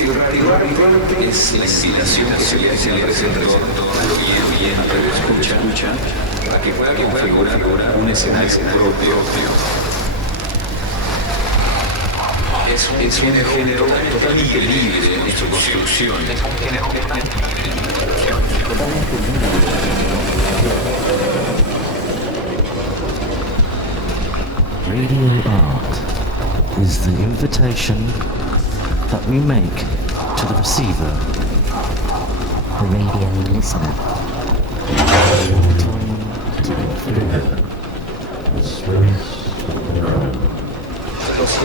El rigor es la inspiración que se le presenta a lo bien que lo escucha, para que pueda configurar un escenario propio. Es un género totalmente libre en su construcción. Radio art is the invitation that we make to the receiver, the radio listener,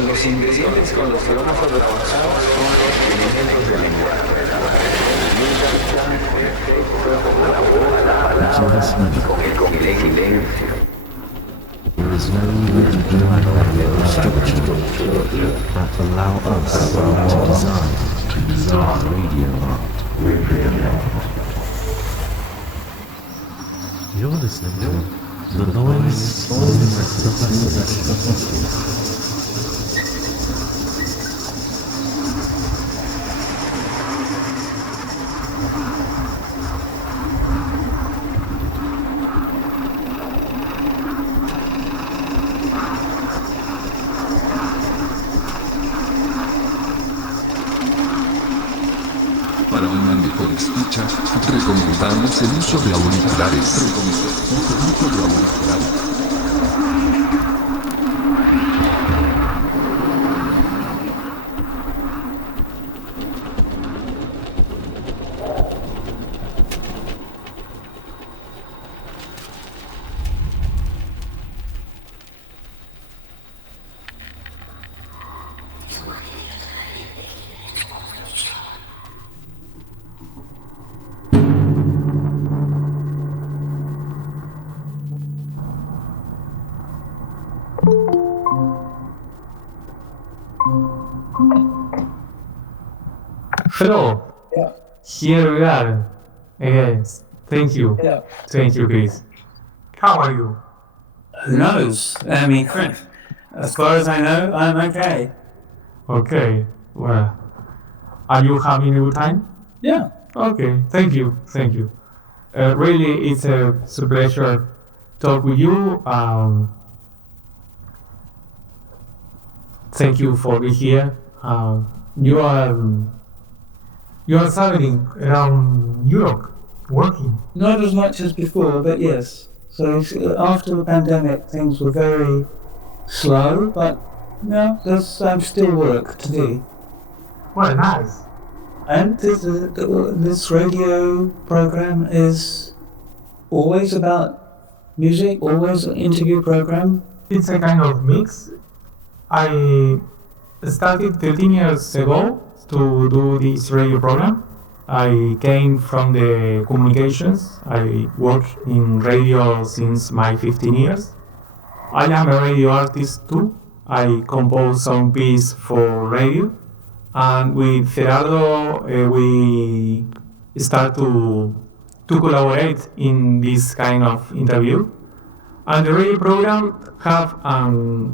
Los ingredientes con los que vamos a trabajar son los elementos del lenguaje, con el silencio. There is no regular structure that allow us to design radio art. You're listening to the noise of the Para una mejor escucha, recomendamos el uso de auriculares. Hello. Yeah. Here we are. Yes. Thank you. Yeah. Thank you, Chris. How are you? Who knows? I mean, as far as I know, I'm okay. Okay. Well, are you having a good time? Yeah. Okay. Thank you. Thank you. Really, it's a pleasure to talk with you. Thank you for being here. You are traveling around Europe, working. Not as much as before, but yes. So after the pandemic, things were very slow, but no, there's still work to do. Well, nice. And this radio program is always about music, always an interview program. It's a kind of mix. I started 13 years ago to do this radio program. I came from the communications. I work in radio since my 15 years. I am a radio artist too. I compose some piece for radio. And with Gerardo, we start to collaborate in this kind of interview. And the radio program have an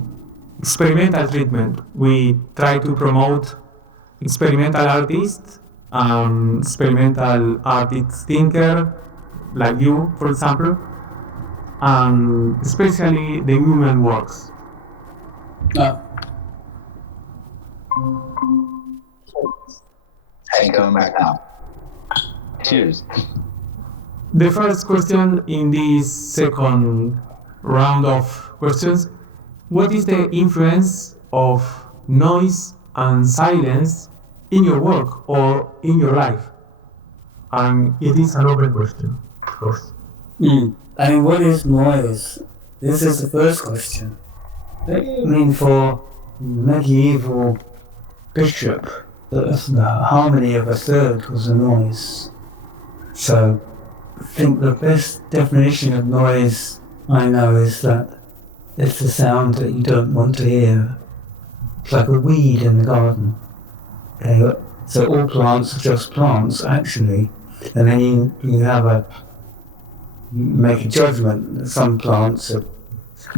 experimental treatment. We try to promote experimental artists, experimental artist thinker, like you, for example, and especially the human works. Oh. Hey, going back now. Cheers. The first question in this second round of questions: what is the influence of noise and silence in your work or in your life? And it is an open question, of course. I mean, what is noise? This is the first question. I mean, for medieval bishop, the harmony of a third was a noise. So I think the best definition of noise I know is that it's the sound that you don't want to hear. It's like a weed in the garden. Okay? So all plants are just plants, actually. And then you make a judgment that some plants are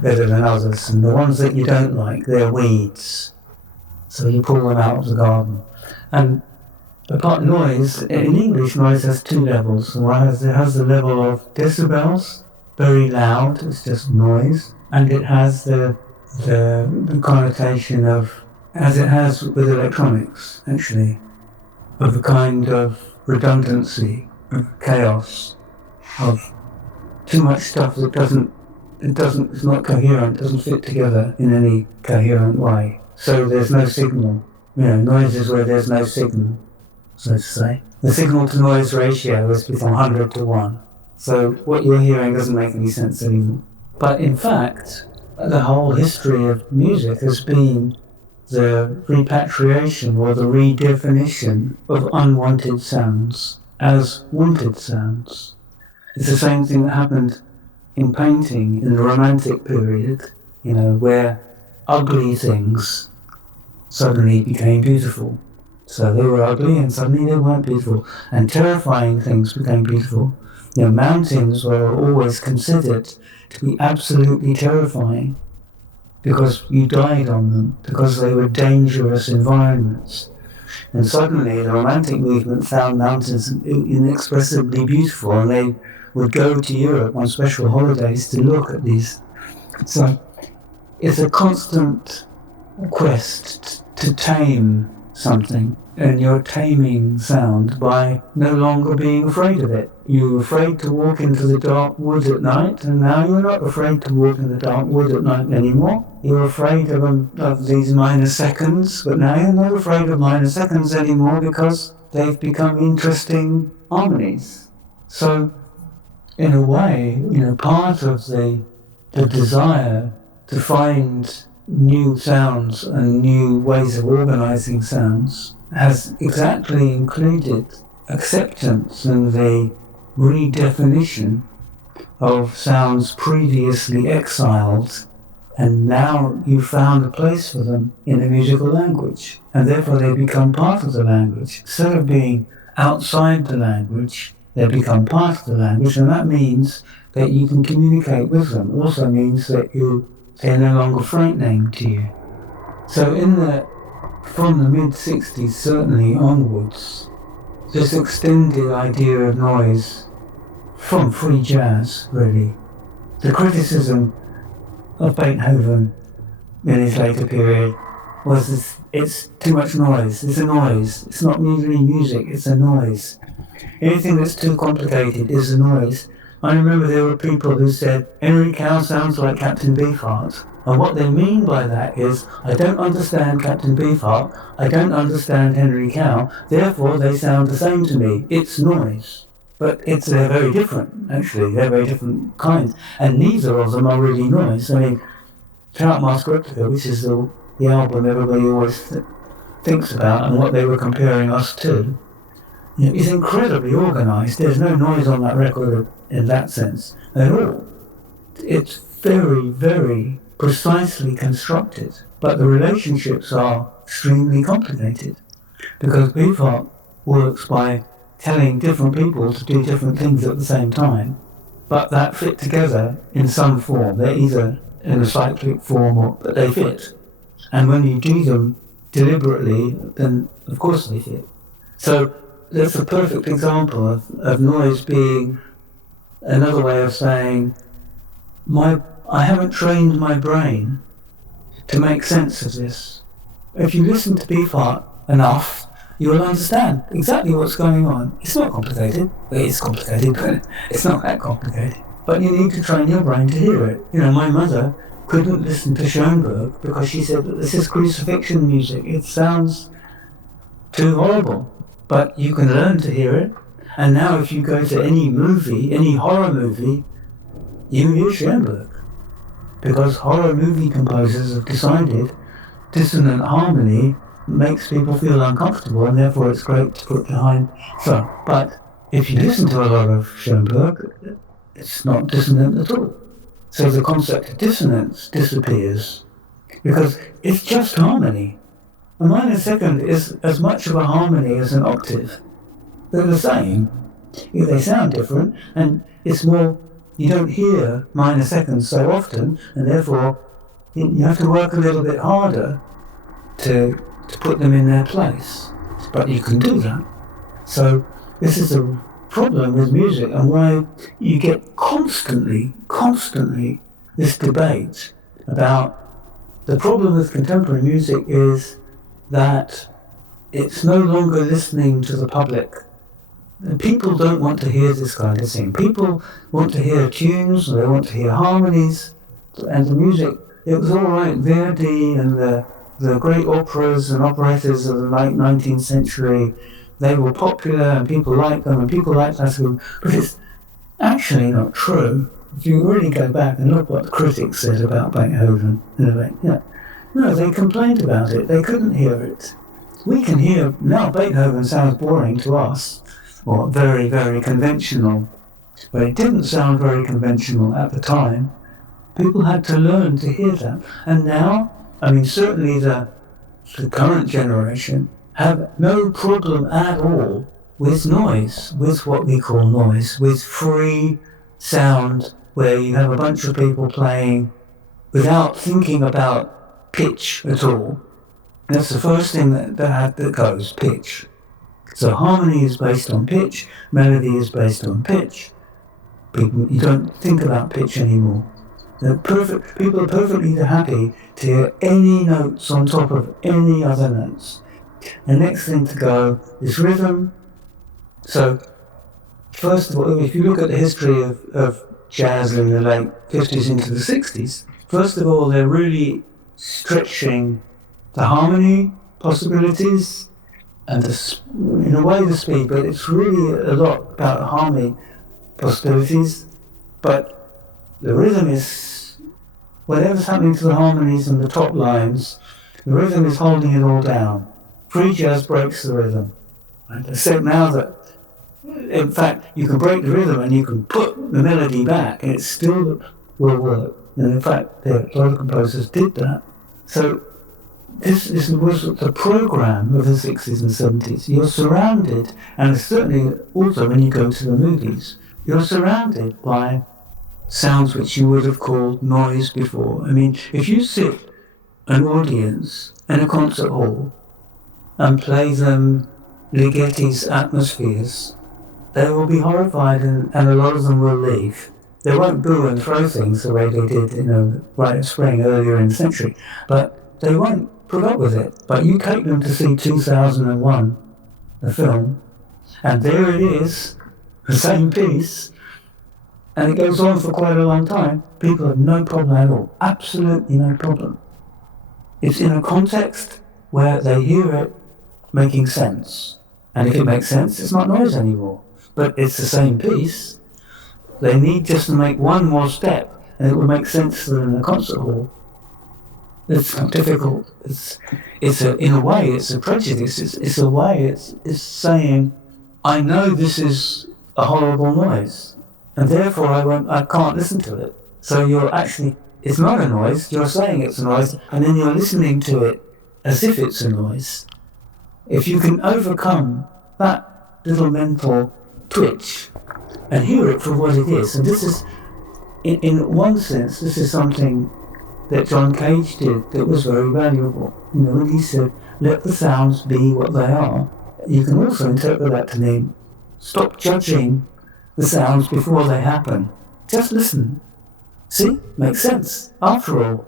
better than others, and the ones that you don't like, they're weeds. So you pull them out of the garden. And Apart noise, in English noise has two levels. It has the level of decibels, very loud, it's just noise, and it has the connotation of, as it has with electronics, actually, of a kind of redundancy, of chaos, of too much stuff that it's not coherent, doesn't fit together in any coherent way. So there's no signal. Noise is where there's no signal, so to say. The signal to noise ratio has become 100 to 1. So what you're hearing doesn't make any sense anymore. But in fact, the whole history of music has been the repatriation or the redefinition of unwanted sounds as wanted sounds. It's the same thing that happened in painting in the Romantic period, where ugly things suddenly became beautiful. So they were ugly and suddenly they weren't beautiful. And terrifying things became beautiful. Mountains were always considered to be absolutely terrifying because you died on them, because they were dangerous environments. And suddenly the Romantic movement found mountains inexpressibly beautiful, and they would go to Europe on special holidays to look at these. So it's a constant quest to tame something, and you're taming sound by no longer being afraid of it. You were afraid to walk into the dark wood at night, and now you're not afraid to walk in the dark wood at night anymore. You're afraid of these minor seconds, but now you're not afraid of minor seconds anymore because they've become interesting harmonies. So, in a way, part of the desire to find new sounds and new ways of organizing sounds has exactly included acceptance and the redefinition of sounds previously exiled, and now you found a place for them in a musical language, and therefore they become part of the language. Instead of being outside the language, they become part of the language, and that means that you can communicate with them. It also means that they're no longer frightening to you. So from the mid-60s certainly onwards, this extended idea of noise from free jazz, really. The criticism of Beethoven in his later period was this: it's too much noise, it's a noise, it's not really music, it's a noise. Anything that's too complicated is a noise. I remember there were people who said, Henry Cow sounds like Captain Beefheart. And what they mean by that is, I don't understand Captain Beefheart, I don't understand Henry Cow, therefore they sound the same to me. It's noise. But they're very different, actually. They're very different kinds. And neither of them are really noise. I mean, Trout Mask Replica, which is the album everybody always thinks about and what they were comparing us to, is incredibly organized. There's no noise on that record in that sense at all. It's very, very precisely constructed, but the relationships are extremely complicated because Beefheart works by telling different people to do different things at the same time, but that fit together in some form. They're either in a cyclic form but they fit. And when you do them deliberately, then of course they fit. So that's a perfect example of noise being another way of saying, I haven't trained my brain to make sense of this. If you listen to Beefheart enough, you'll understand exactly what's going on. It's not complicated. It's complicated, but it's not that complicated. But you need to train your brain to hear it. My mother couldn't listen to Schoenberg because she said that this is crucifixion music. It sounds too horrible. But you can learn to hear it. And now if you go to any movie, any horror movie, you hear Schoenberg. Because horror movie composers have decided dissonant harmony makes people feel uncomfortable, and therefore it's great to put behind. But if you listen to a lot of Schoenberg, it's not dissonant at all. So the concept of dissonance disappears because it's just harmony. A minor second is as much of a harmony as an octave. They're the same. They sound different, and it's more, you don't hear minor seconds so often, and therefore you have to work a little bit harder to put them in their place. But you can do that. So this is a problem with music, and why you get constantly this debate about the problem with contemporary music is that it's no longer listening to the public. And people don't want to hear this kind of thing. People want to hear tunes, they want to hear harmonies, and the music, it was all right, Verdi and the great operas and operettas of the late 19th century, they were popular and people liked them and people liked classical, but it's actually not true. If you really go back and look what the critics said about Beethoven, no, they complained about it, they couldn't hear it. We can hear, now Beethoven sounds boring to us, or very, very conventional, but it didn't sound very conventional at the time. People had to learn to hear that. And now, I mean, certainly the current generation have no problem at all with noise, with what we call noise, with free sound, where you have a bunch of people playing without thinking about pitch at all. That's the first thing that goes, pitch. So harmony is based on pitch, melody is based on pitch. You don't think about pitch anymore. People are perfectly happy to hear any notes on top of any other notes. The next thing to go is rhythm. So, first of all, if you look at the history of jazz in the late 50s into the 60s, first of all, they're really stretching the harmony possibilities and in a way the speed, but it's really a lot about harmony possibilities. But the rhythm is, whatever's happening to the harmonies and the top lines, the rhythm is holding it all down. Free jazz breaks the rhythm. Right? Except now that, in fact, you can break the rhythm and you can put the melody back and it still will work. And in fact, a lot of composers did that. So this was the program of the 60s and 70s. You're surrounded, and certainly also when you go to the movies, you're surrounded by sounds which you would have called noise before. I mean, if you sit an audience in a concert hall and play them Ligeti's atmospheres, they will be horrified and a lot of them will leave. They won't boo and throw things the way they did, right at spring earlier in the century, but they won't put up with it. But you take them to see 2001, the film, and there it is, the same piece, and it goes on for quite a long time. People have no problem at all, absolutely no problem. It's in a context where they hear it making sense. And if it makes sense, it's not noise anymore. But it's the same piece. They need just to make one more step, and it will make sense to them in a concert hall. It's not difficult. In a way, it's a prejudice. It's a way, it's saying, I know this is a horrible noise, and therefore I can't listen to it. So you're actually, it's not a noise, you're saying it's a noise, and then you're listening to it as if it's a noise. If you can overcome that little mental twitch and hear it for what it is, and this is, in one sense, this is something that John Cage did that was very valuable. When he said, let the sounds be what they are. You can also interpret that to mean, stop judging the sounds before they happen. Just listen. See? Makes sense. After all,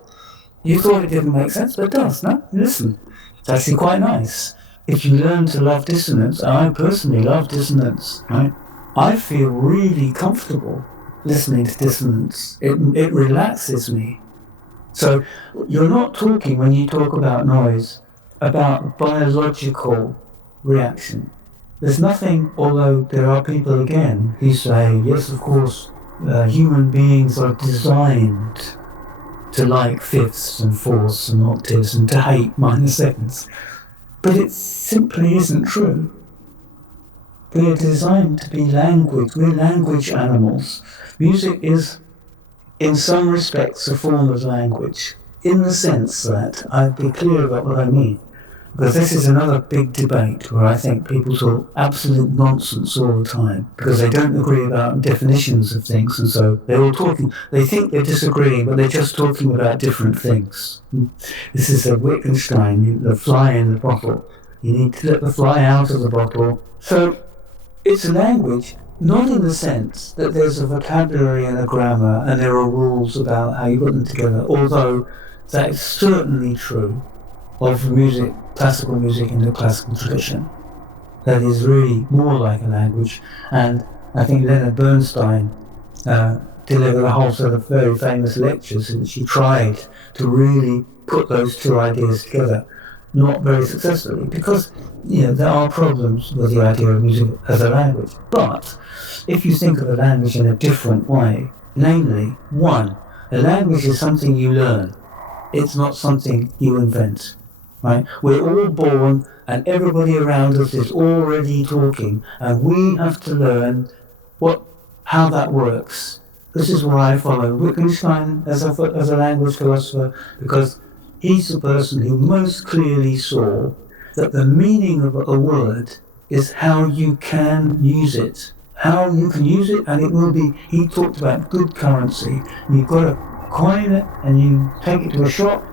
you thought it didn't make sense, but it does, no? Listen. It's actually quite nice. If you learn to love dissonance, and I personally love dissonance, right? I feel really comfortable listening to dissonance. It relaxes me. So you're not talking, when you talk about noise, about biological reaction. There's nothing, although there are people again who say, yes, of course, human beings are designed to like fifths and fourths and octaves and to hate minor seconds. But it simply isn't true. We are designed to be language. We're language animals. Music is, in some respects, a form of language, in the sense that, I'll be clear about what I mean, because this is another big debate where I think people talk absolute nonsense all the time, because they don't agree about definitions of things, and so they're all talking, they think they're disagreeing, but they're just talking about different things. This is a Wittgenstein, the fly in the bottle. You need to let the fly out of the bottle. So, it's a language, not in the sense that there's a vocabulary and a grammar and there are rules about how you put them together, although that is certainly true of music, classical music in the classical tradition. That is really more like a language, and I think Leonard Bernstein delivered a whole set of very famous lectures in which he tried to really put those two ideas together, not very successfully, because there are problems with the idea of music as a language. But if you think of a language in a different way, namely, one, a language is something you learn. It's not something you invent. Right? We're all born and everybody around us is already talking, and we have to learn how that works. This is why I follow Wittgenstein as a language philosopher, because he's the person who most clearly saw that the meaning of a word is how you can use it. How you can use it, and it will be, he talked about good currency. You've got to coin it and you take it to a shop,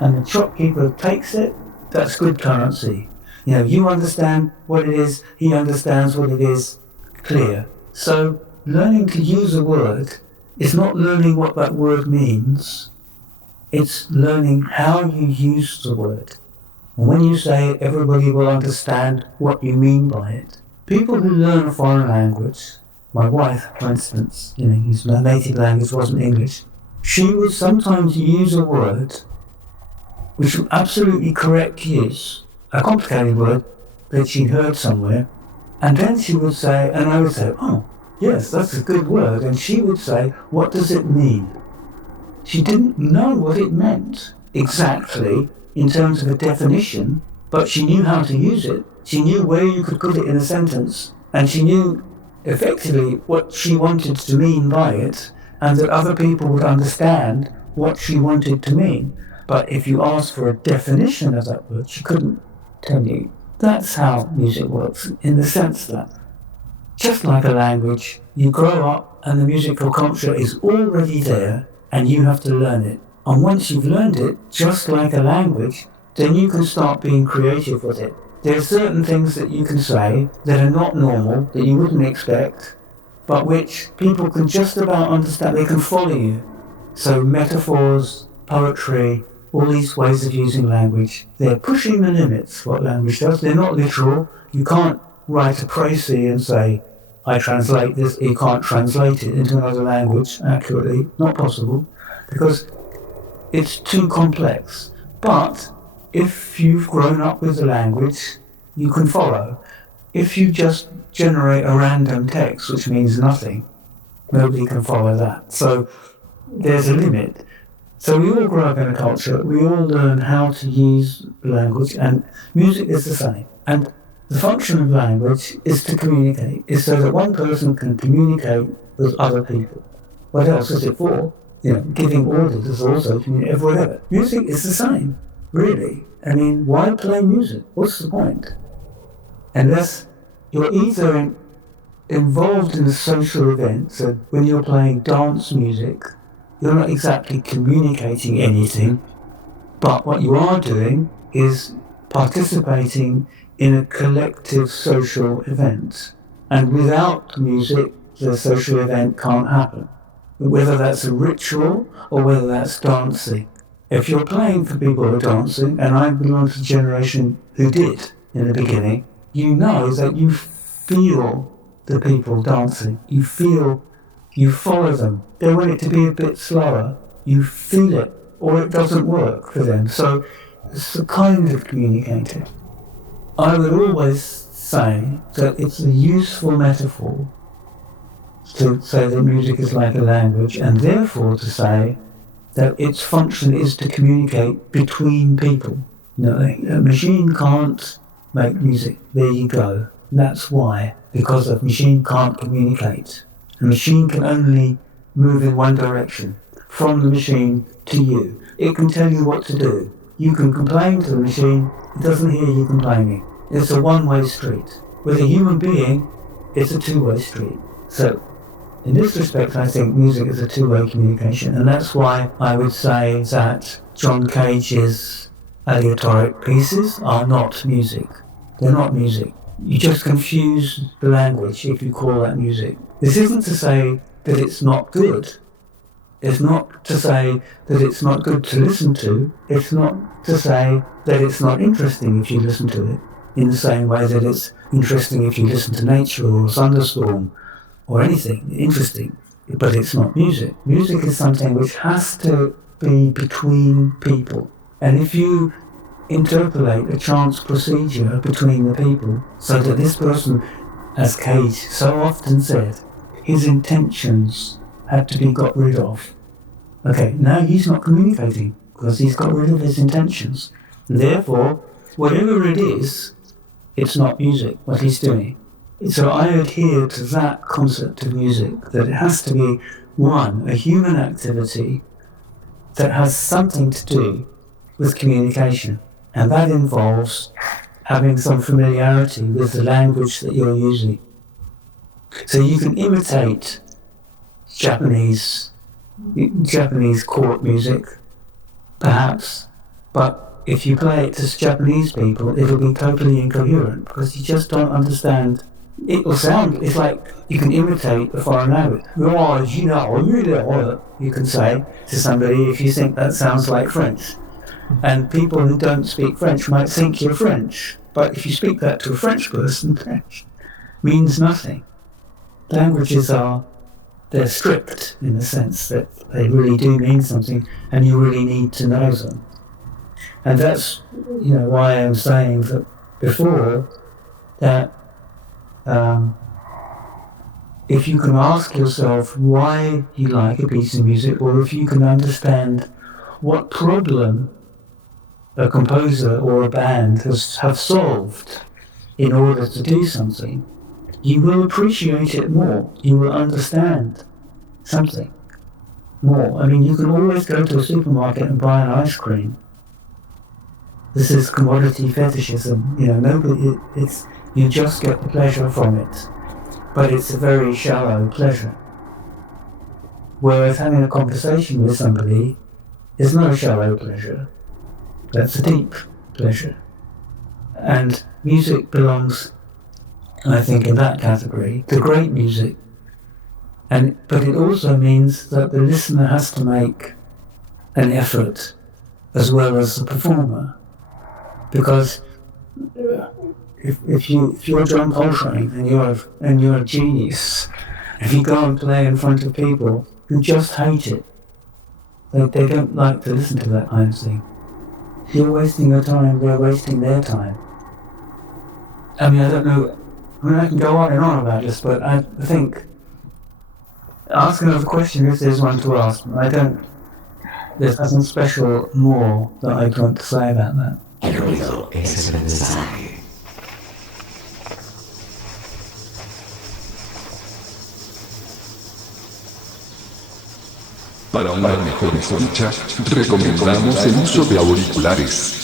and the shopkeeper takes it, that's good currency. You understand what it is, he understands what it is, clear. So learning to use a word is not learning what that word means, it's learning how you use the word. And when you say it, everybody will understand what you mean by it. People who learn a foreign language, my wife, for instance, his native language wasn't English, she would sometimes use a word which would absolutely correct use, a complicated word that she'd heard somewhere, and then she would say, and I would say, oh, yes, that's a good word, and she would say, what does it mean? She didn't know what it meant exactly in terms of a definition, but she knew how to use it. She knew where you could put it in a sentence, and she knew effectively what she wanted to mean by it, and that other people would understand what she wanted to mean. But if you asked for a definition of that word, she couldn't tell you. That's how music works, in the sense that, just like a language, you grow up and the musical culture is already there, and you have to learn it. And once you've learned it, just like a language, then you can start being creative with it. There are certain things that you can say that are not normal, that you wouldn't expect, but which people can just about understand, they can follow you. So metaphors, poetry, all these ways of using language, they're pushing the limits, what language does. They're not literal. You can't write a précis and say, I translate this, you can't translate it into another language accurately. Not possible, because it's too complex. But if you've grown up with the language, you can follow. If you just generate a random text, which means nothing, nobody can follow that. So there's a limit. So we all grow up in a culture, we all learn how to use language, and music is the same. And the function of language is to communicate, is so that one person can communicate with other people. What else is it for? Giving orders is also communicating, whatever. Music is the same, really. I mean, why play music? What's the point? Unless you're either involved in a social event, so when you're playing dance music, you're not exactly communicating anything, but what you are doing is participating in a collective social event. And without music, the social event can't happen. Whether that's a ritual or whether that's dancing. If you're playing for people who are dancing, and I belong to the generation who did in the beginning, you know that you feel the people dancing. You follow them. They want it to be a bit slower. You feel it, or it doesn't work for them. So it's a kind of communicating. I would always say that it's a useful metaphor to say that music is like a language, and therefore to say that its function is to communicate between people. A machine can't make music. There you go. That's why. Because a machine can't communicate. A machine can only move in one direction, from the machine to you. It can tell you what to do. You can complain to the machine, it doesn't hear you complaining. It's a one-way street. With a human being, it's a two-way street. So, in this respect, I think music is a two-way communication, and that's why I would say that John Cage's aleatoric pieces are not music. They're not music. you just confuse the language if you call that music. This isn't to say that it's not good. It's not to say that it's not good to listen to. It's not to say that it's not interesting if you listen to it, in the same way that it's interesting if you listen to nature or a thunderstorm or anything interesting. But it's not music. Music is something which has to be between people. And if you interpolate a chance procedure between the people, so that this person, as Cage so often said, his intentions had to be got rid of. Okay, now he's not communicating because he's got rid of his intentions. Therefore, whatever it is, it's not music, what he's doing. So I adhere to that concept of music, that it has to be, one, a human activity that has something to do with communication. And that involves having some familiarity with the language that you're using. So you can imitate Japanese court music, perhaps, but if you play it to Japanese people, it'll be totally incoherent because you just don't understand. It will sound, it's like you can imitate a foreign language. You can say to somebody if you think that sounds like French. And people who don't speak French might think you're French, but if you speak that to a French person, French means nothing. Languages they're strict in the sense that they really do mean something and you really need to know them. And that's, why I'm saying that before, that if you can ask yourself why you like a piece of music, or if you can understand what problem a composer or a band have solved in order to do something, you will appreciate it more. You will understand something more. I mean, you can always go to a supermarket and buy an ice cream. This is commodity fetishism. You just get the pleasure from it. But it's a very shallow pleasure. Whereas having a conversation with somebody is not a shallow pleasure. That's a deep pleasure. And music belongs, I think, in that category, to great music. But it also means that the listener has to make an effort as well as the performer. Because if you're John Coltrane and you're a genius, if you go and play in front of people who just hate it, they don't like to listen to that kind of thing. You're wasting your time, they're wasting their time. I mean, I don't know, I can go on and on about this, but I think, ask another question if there's one to ask. There's nothing special more that I'd want to say about that. El ruido es el mensaje. Para una mejor escucha, recomendamos el uso de auriculares.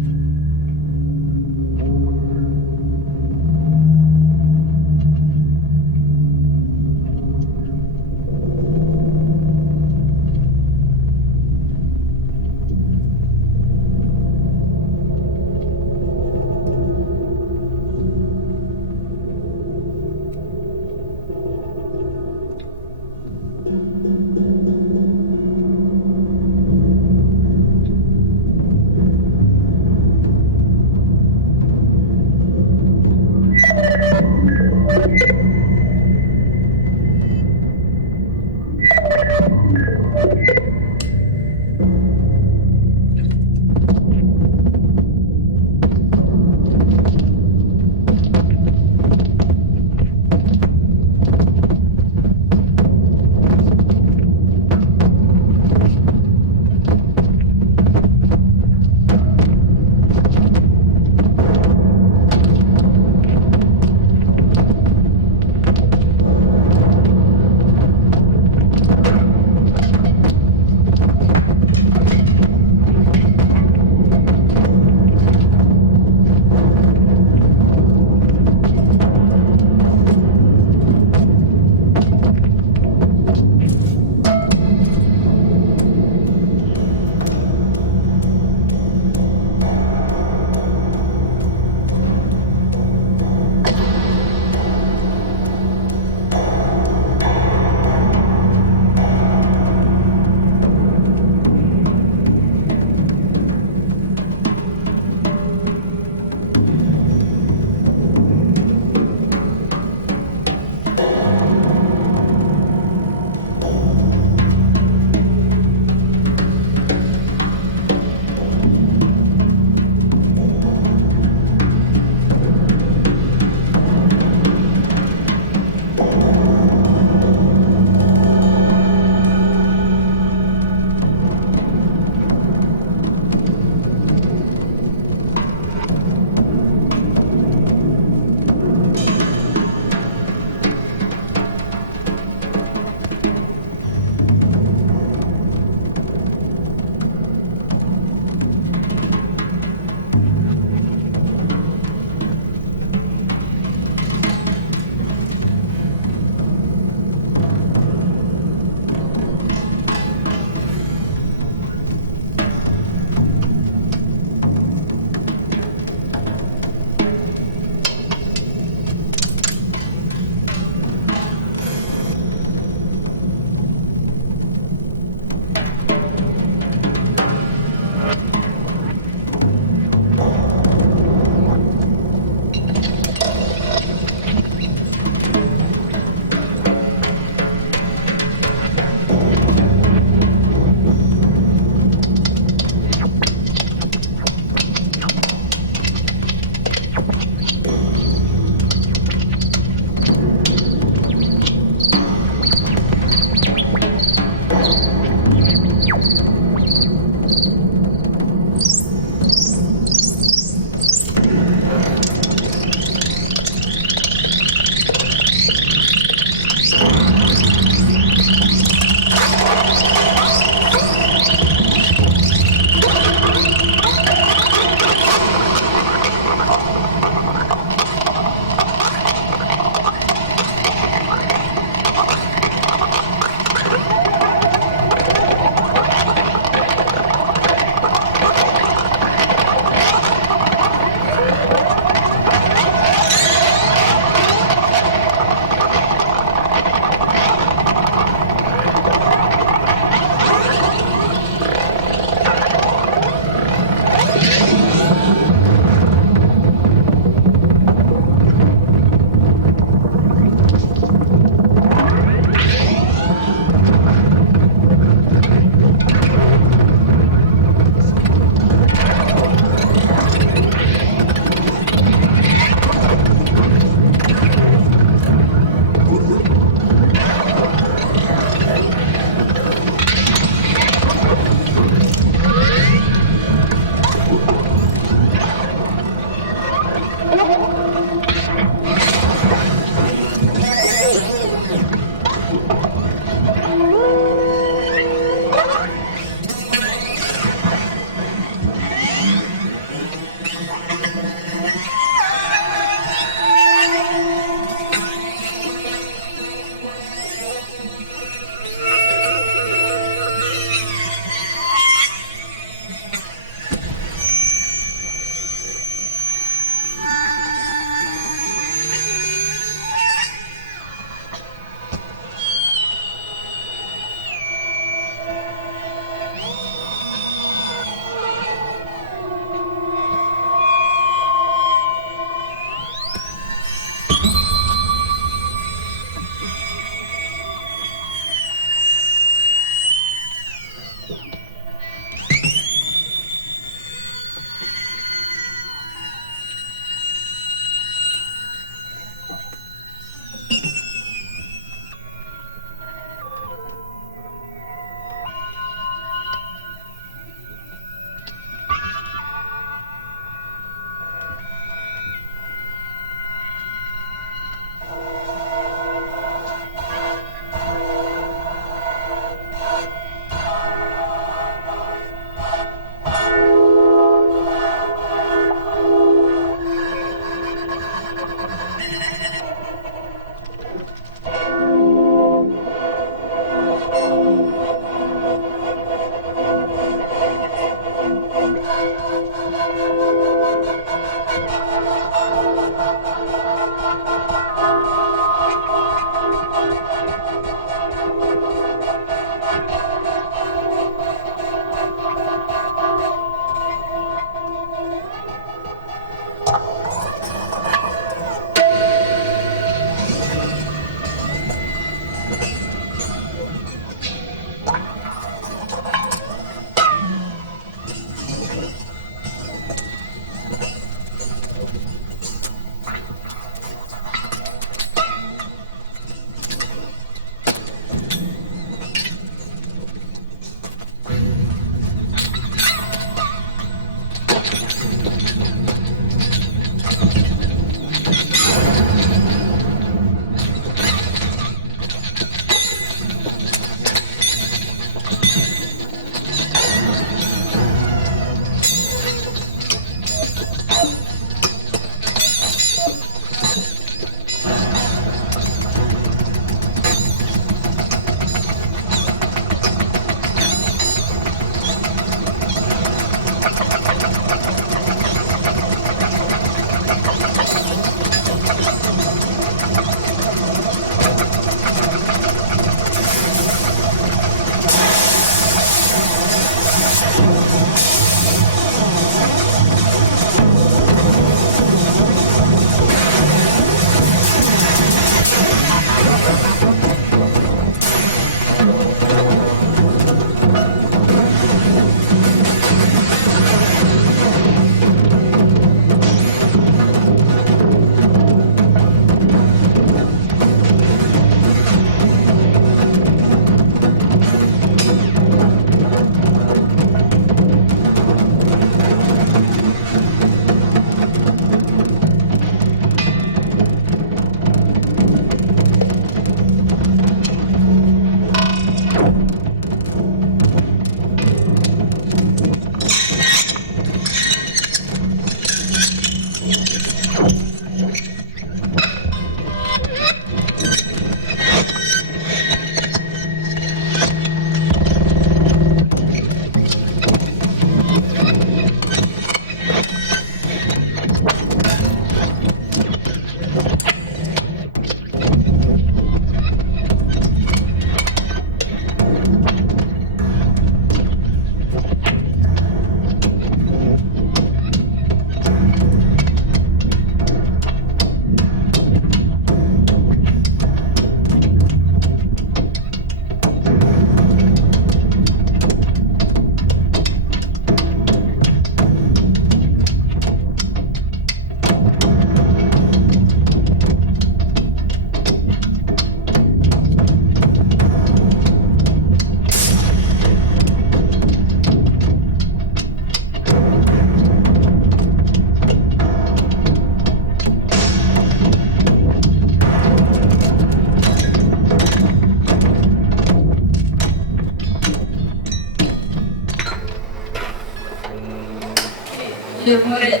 Il rumore,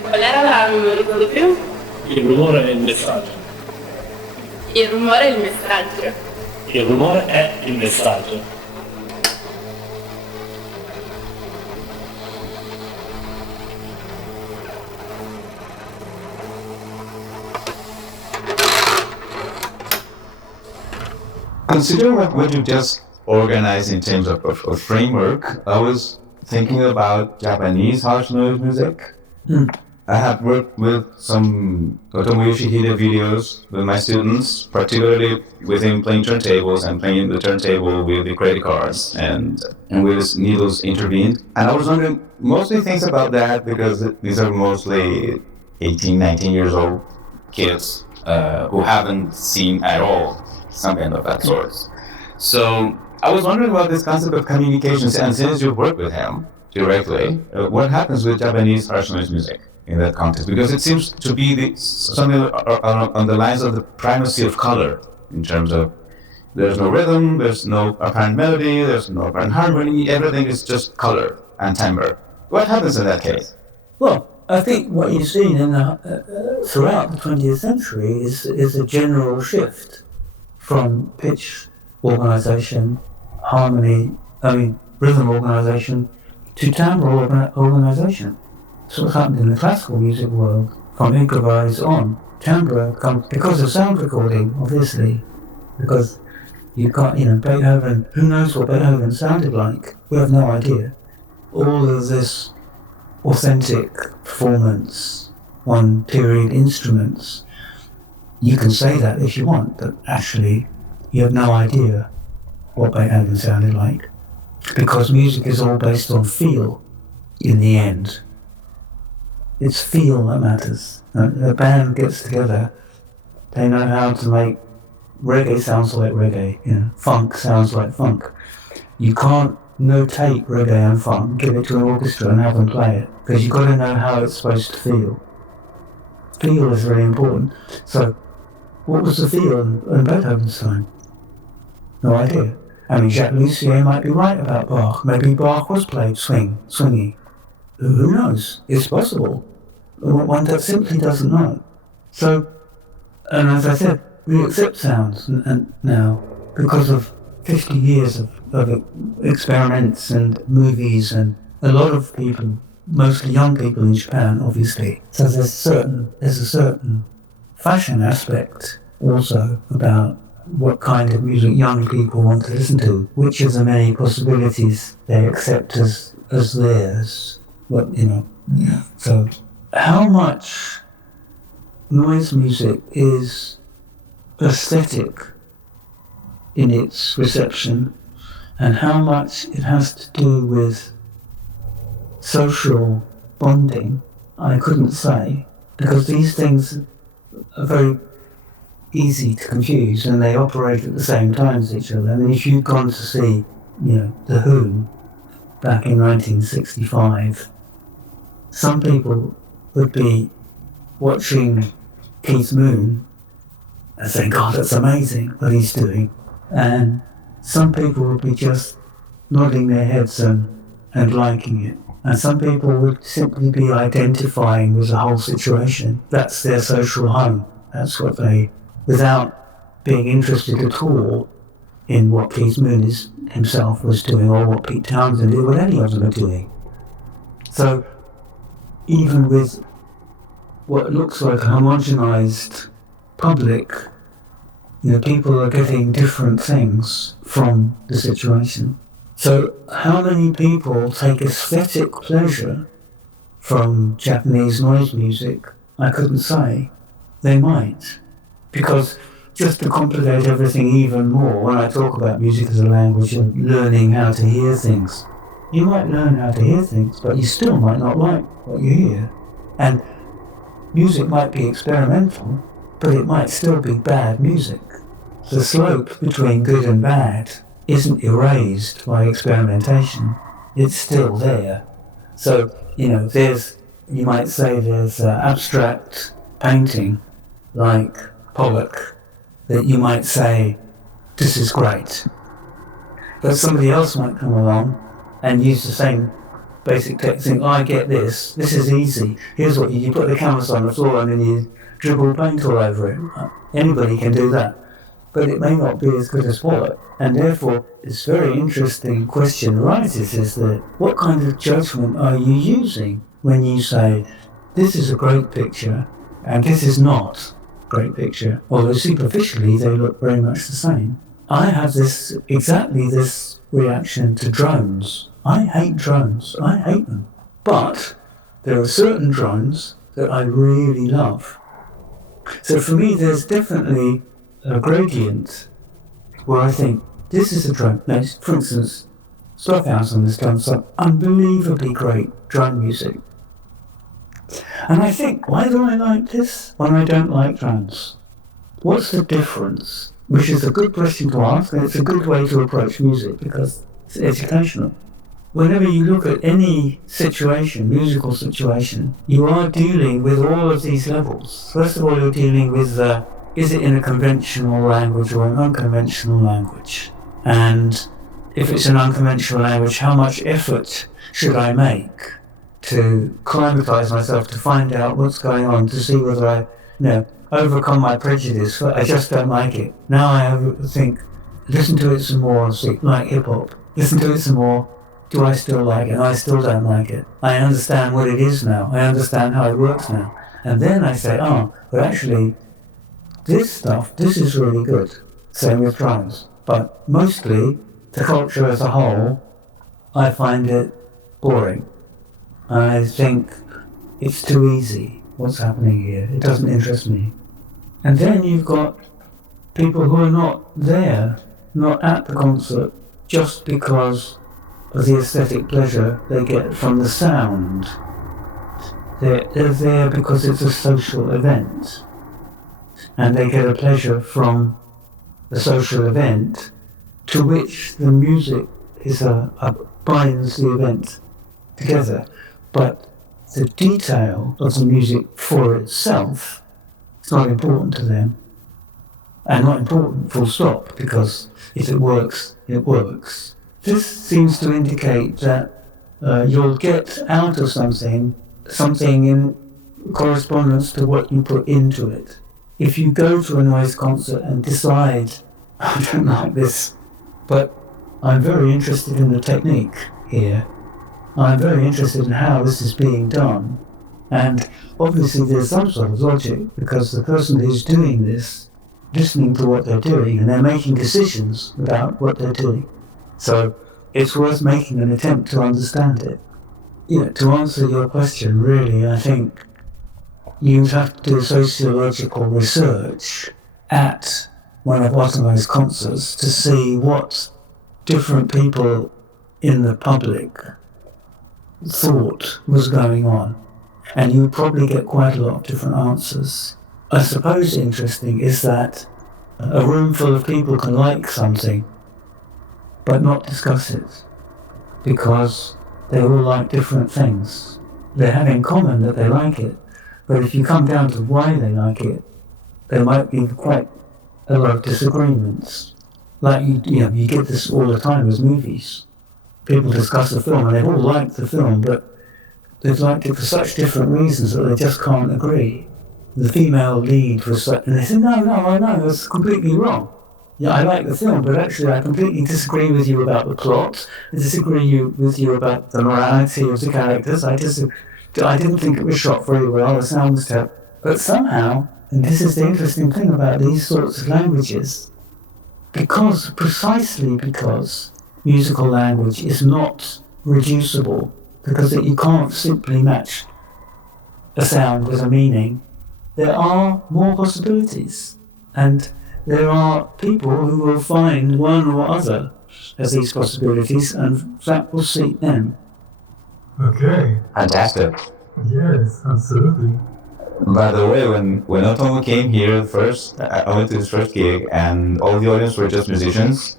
qual era la, non mi ricordo più? Il rumore è il messaggio. Il rumore è il messaggio. Il rumore è il messaggio. Considering what you just organized in terms of framework, I was thinking about Japanese harsh noise music. I have worked with some Otomo Yoshihide videos with my students, particularly with him playing turntables and playing the turntable with the credit cards and with his needles intervened. And I was wondering mostly things about that because these are mostly 18, 19 years old kids who haven't seen at all something of that sort. So I was wondering about this concept of communications, and since you work with him directly, what happens with Japanese harsh noise music in that context? Because it seems to be something on the lines of the primacy of color, in terms of there's no rhythm, there's no apparent melody, there's no apparent harmony, everything is just color and timbre. What happens in that case? Well, I think what you've seen throughout the 20th century is a general shift from pitch organization, rhythm organization, to timbre organization. So what's happened in the classical music world from improvise on. Timbre comes because of sound recording, obviously, because you can't, Beethoven, who knows what Beethoven sounded like? We have no idea. All of this authentic performance on period instruments, you can say that if you want, but actually you have no idea what Beethoven sounded like, because music is all based on feel in the end. It's feel that matters. A band gets together, they know how to make reggae sounds like reggae, funk sounds like funk. You can't notate reggae and funk, give it to an orchestra and have them play it, because you've got to know how it's supposed to feel. Feel is very important. So, what was the feel in Beethoven's time? No idea. Jacques Lussier might be right about Bach. Maybe Bach was played swingy. Who knows? It's possible. One that simply doesn't know. So, and as I said, we accept sounds and now because of 50 years of experiments and movies and a lot of people, mostly young people in Japan, obviously. So there's a certain fashion aspect also about what kind of music young people want to listen to, which of the many possibilities they accept as theirs. So how much noise music is aesthetic in its reception and how much it has to do with social bonding, I couldn't say, because these things are very easy to confuse and they operate at the same time as each other. If you'd gone to see, The Who back in 1965, some people would be watching Keith Moon and saying, God, that's amazing what he's doing. And some people would be just nodding their heads and liking it. And some people would simply be identifying with the whole situation. That's their social home. That's what they, without being interested at all in what Keith Moon himself was doing or what Pete Townsend did, what any of them are doing. So even with what looks like a homogenized public, people are getting different things from the situation. So how many people take aesthetic pleasure from Japanese noise music? I couldn't say. They might. Because just to complicate everything even more, when I talk about music as a language and learning how to hear things, you might learn how to hear things, but you still might not like what you hear. And music might be experimental, but it might still be bad music. The slope between good and bad isn't erased by experimentation. It's still there. So, you might say there's abstract painting, like Pollock, that you might say, this is great. But somebody else might come along and use the same basic tech, think, I get this is easy. Here's what you put the canvas on the floor and then you dribble paint all over it. Anybody can do that. But it may not be as good as what. And therefore, this very interesting question arises is that what kind of judgment are you using when you say, this is a great picture and this is not a great picture, although superficially they look very much the same. I have exactly this reaction to drones. I hate drones. I hate them. But there are certain drones that I really love. So for me, there's definitely a gradient where I think, this is a drone. Now, for instance, Stockhouse has done some unbelievably great drone music. And I think, why do I like this when I don't like drones? What's the difference? Which is a good question to ask, and it's a good way to approach music because it's educational. Whenever you look at any situation, musical situation, you are dealing with all of these levels. First of all, you're dealing with, is it in a conventional language or an unconventional language? And if it's an unconventional language, how much effort should I make to climatize myself, to find out what's going on, to see whether I, overcome my prejudice, I just don't like it. Now I have to think, listen to it some more, see, like hip-hop. Listen to it some more. Do I still like it? And I still don't like it. I understand what it is now. I understand how it works now. And then I say, but actually, this is really good. Same with drums. But mostly, the culture as a whole, I find it boring. I think it's too easy, what's happening here. It doesn't interest me. And then you've got people who are not there, not at the concert, just because of the aesthetic pleasure they get from the sound. They're there because it's a social event. And they get a pleasure from the social event to which the music binds the event together. But the detail of the music for itself is not important to them. And not important, full stop, because if it works, it works. This seems to indicate that you'll get out of something in correspondence to what you put into it. If you go to a noise concert and decide, I don't like this, but I'm very interested in the technique here. I'm very interested in how this is being done. And obviously there's some sort of logic, because the person who's doing this, listening to what they're doing, and they're making decisions about what they're doing. So it's worth making an attempt to understand it. To answer your question, really, I think you have to do sociological research at one of Watanabe's concerts to see what different people in the public thought was going on. And you would probably get quite a lot of different answers. I suppose interesting is that a room full of people can like something, but not discuss it, because they all like different things. They have in common that they like it, but if you come down to why they like it, there might be quite a lot of disagreements. Like you get this all the time with movies. People discuss a film and they've all liked the film, but they've liked it for such different reasons that they just can't agree. The female lead was such, and they say, no, I know, that's completely wrong. Yeah, I like the film, but actually I completely disagree with you about the plot. I disagree with you about the morality of the characters. I didn't think it was shot very well, the sound was terrible. But somehow, and this is the interesting thing about these sorts of languages, precisely because musical language is not reducible, because you can't simply match a sound with a meaning, there are more possibilities. And there are people who will find one or other of these possibilities, and that will suit them. Okay. Fantastic. Yes, absolutely. By the way, when Otomo came here first, I went to his first gig, and all the audience were just musicians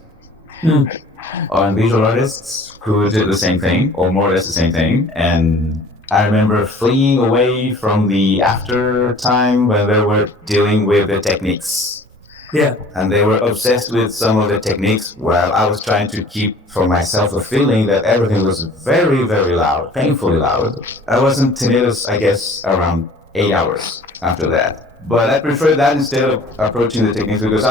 and visual artists who did the same thing, or more or less the same thing. And I remember fleeing away from the after time when they were dealing with the techniques. Yeah. And they were obsessed with some of the techniques while I was trying to keep for myself a feeling that everything was very, very loud, painfully loud. I was in tinnitus, I guess, around 8 hours after that. But I prefer that instead of approaching the techniques because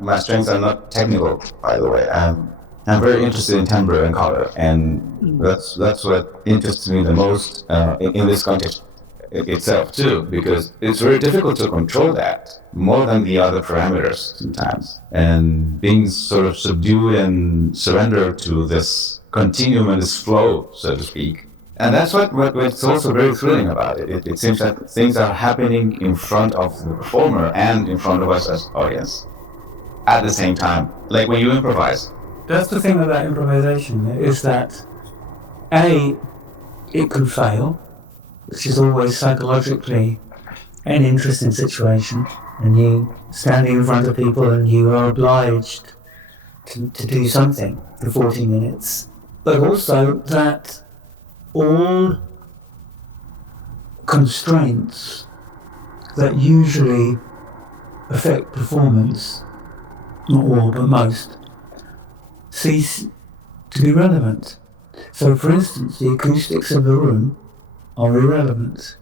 my strengths are not technical, by the way. I'm very interested in timbre and color, and that's what interests me the most in this context itself too, because it's very difficult to control that more than the other parameters sometimes, and being sort of subdued and surrender to this continuum and this flow, so to speak. And that's what's also very thrilling about it. It seems that things are happening in front of the performer and in front of us as audience at the same time, like when you improvise. That's the thing about improvisation, is that A, it can fail, which is always psychologically an interesting situation, and you standing in front of people and you are obliged to do something for 40 minutes. But also that all constraints that usually affect performance, not all but most, cease to be relevant. So for instance, the acoustics of the room are irrelevant.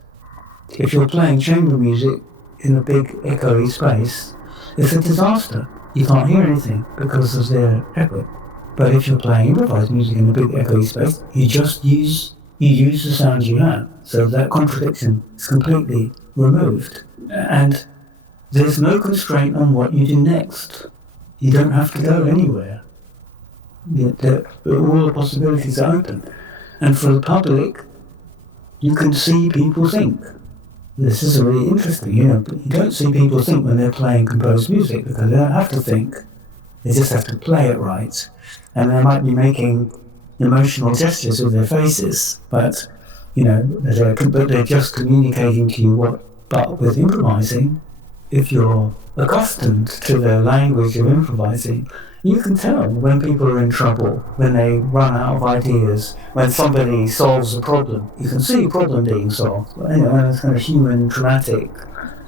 If you're playing chamber music in a big echoey space, it's a disaster. You can't hear anything because of their echo. But if you're playing improvised music in a big echoey space, you just use the sound you have. So that contradiction is completely removed. And there's no constraint on what you do next. You don't have to go anywhere. All the possibilities are open. And for the public, you can see people think. This is really interesting, you don't see people think when they're playing composed music because they don't have to think. They just have to play it right. And they might be making emotional gestures with their faces, but, they're just communicating to you what. But with improvising, if you're accustomed to the language of improvising, you can tell when people are in trouble, when they run out of ideas, when somebody solves a problem. You can see a problem being solved. On a kind of human, dramatic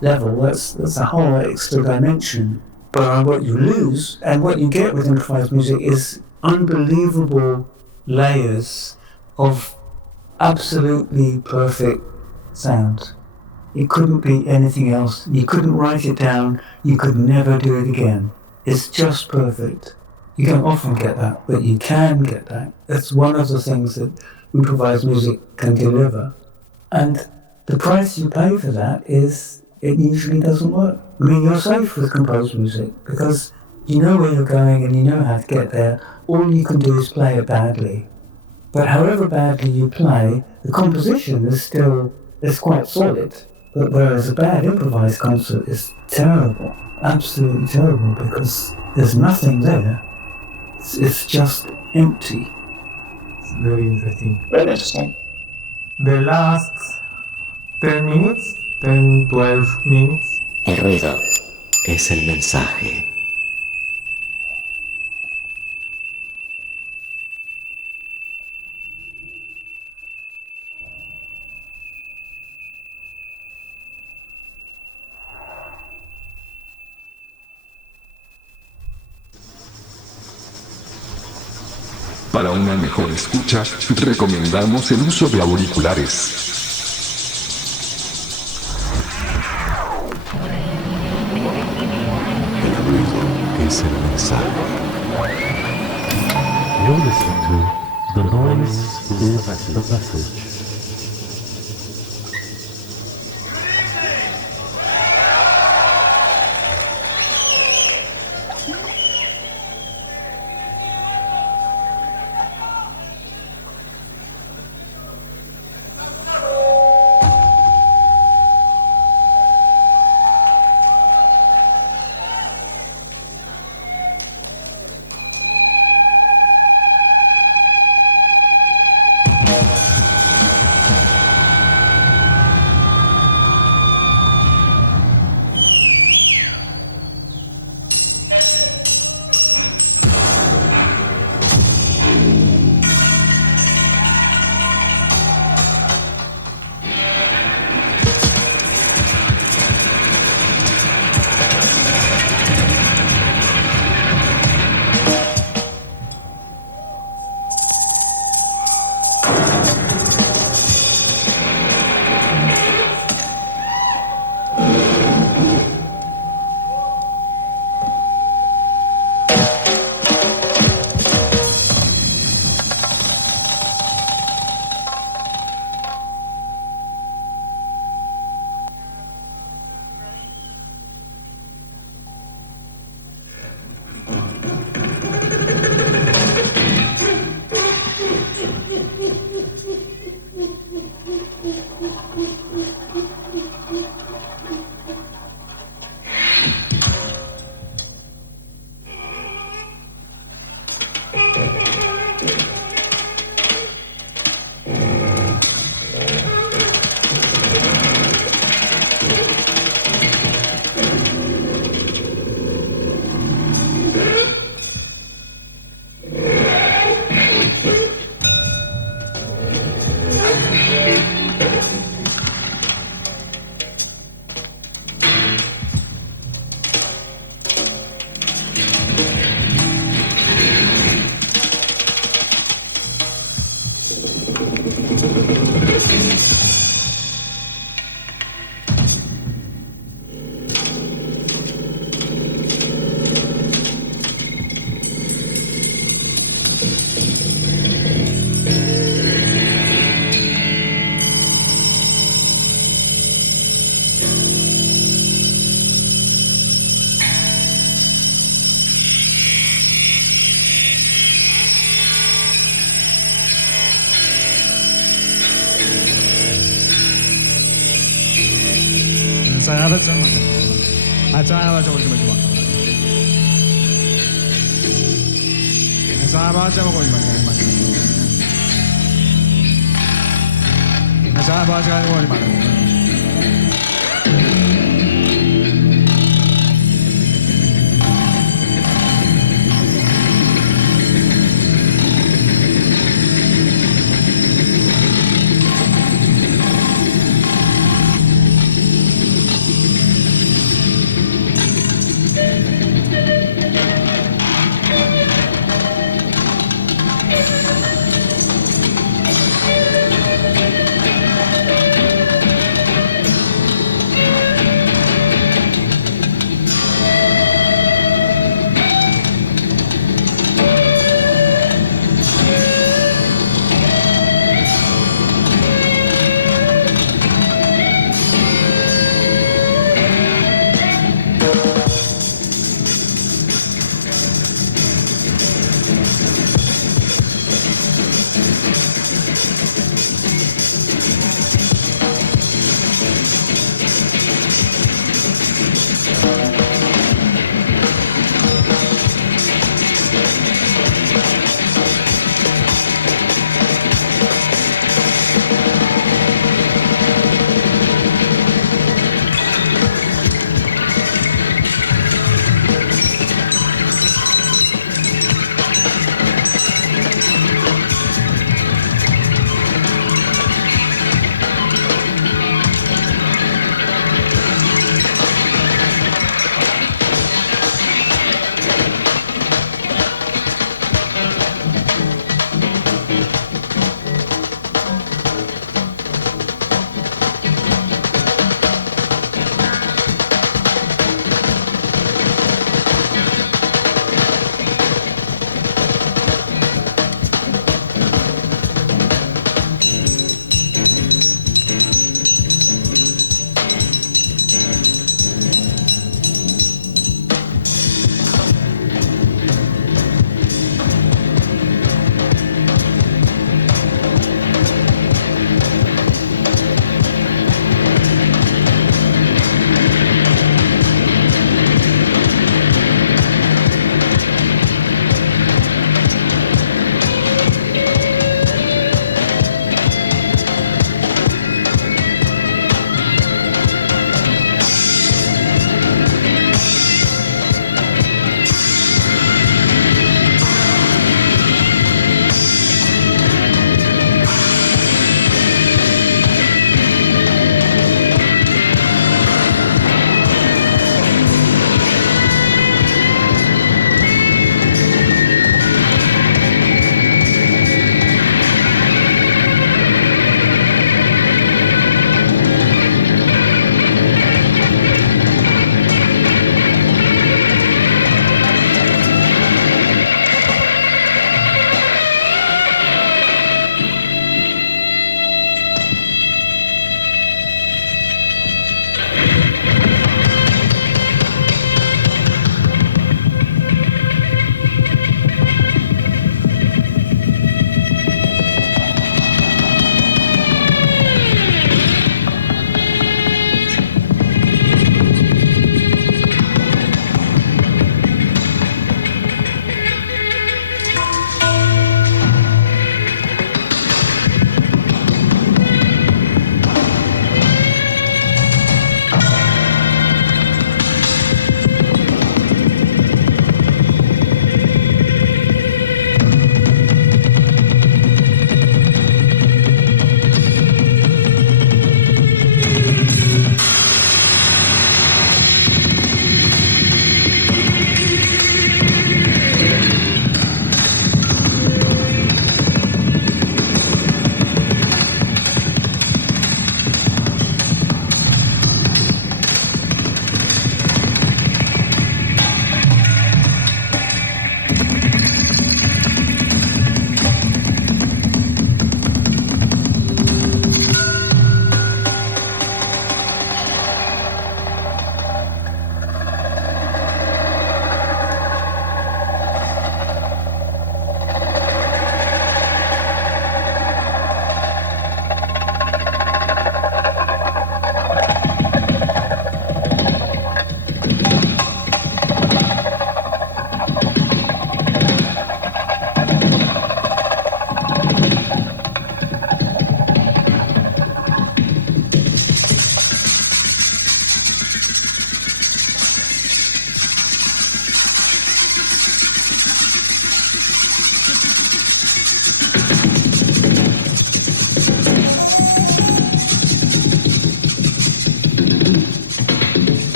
level, that's a whole extra dimension. But what you lose, and what you get with improvised music, is unbelievable layers of absolutely perfect sound. It couldn't be anything else. You couldn't write it down. You could never do it again. It's just perfect. You don't often get that, but you can get that. It's one of the things that improvised music can deliver. And the price you pay for that is it usually doesn't work. I mean, you're safe with composed music because you know where you're going and you know how to get there. All you can do is play it badly. But however badly you play, the composition is quite solid. But whereas a bad improvised concert is terrible, absolutely terrible, because there's nothing there. It's just empty. It's very interesting. Very interesting. The last 10 minutes, 10, 12 minutes. El ruido es el mensaje. Para una mejor escucha, recomendamos el uso de auriculares. El ruido es el mensaje. You're listening to The Noise is the Message.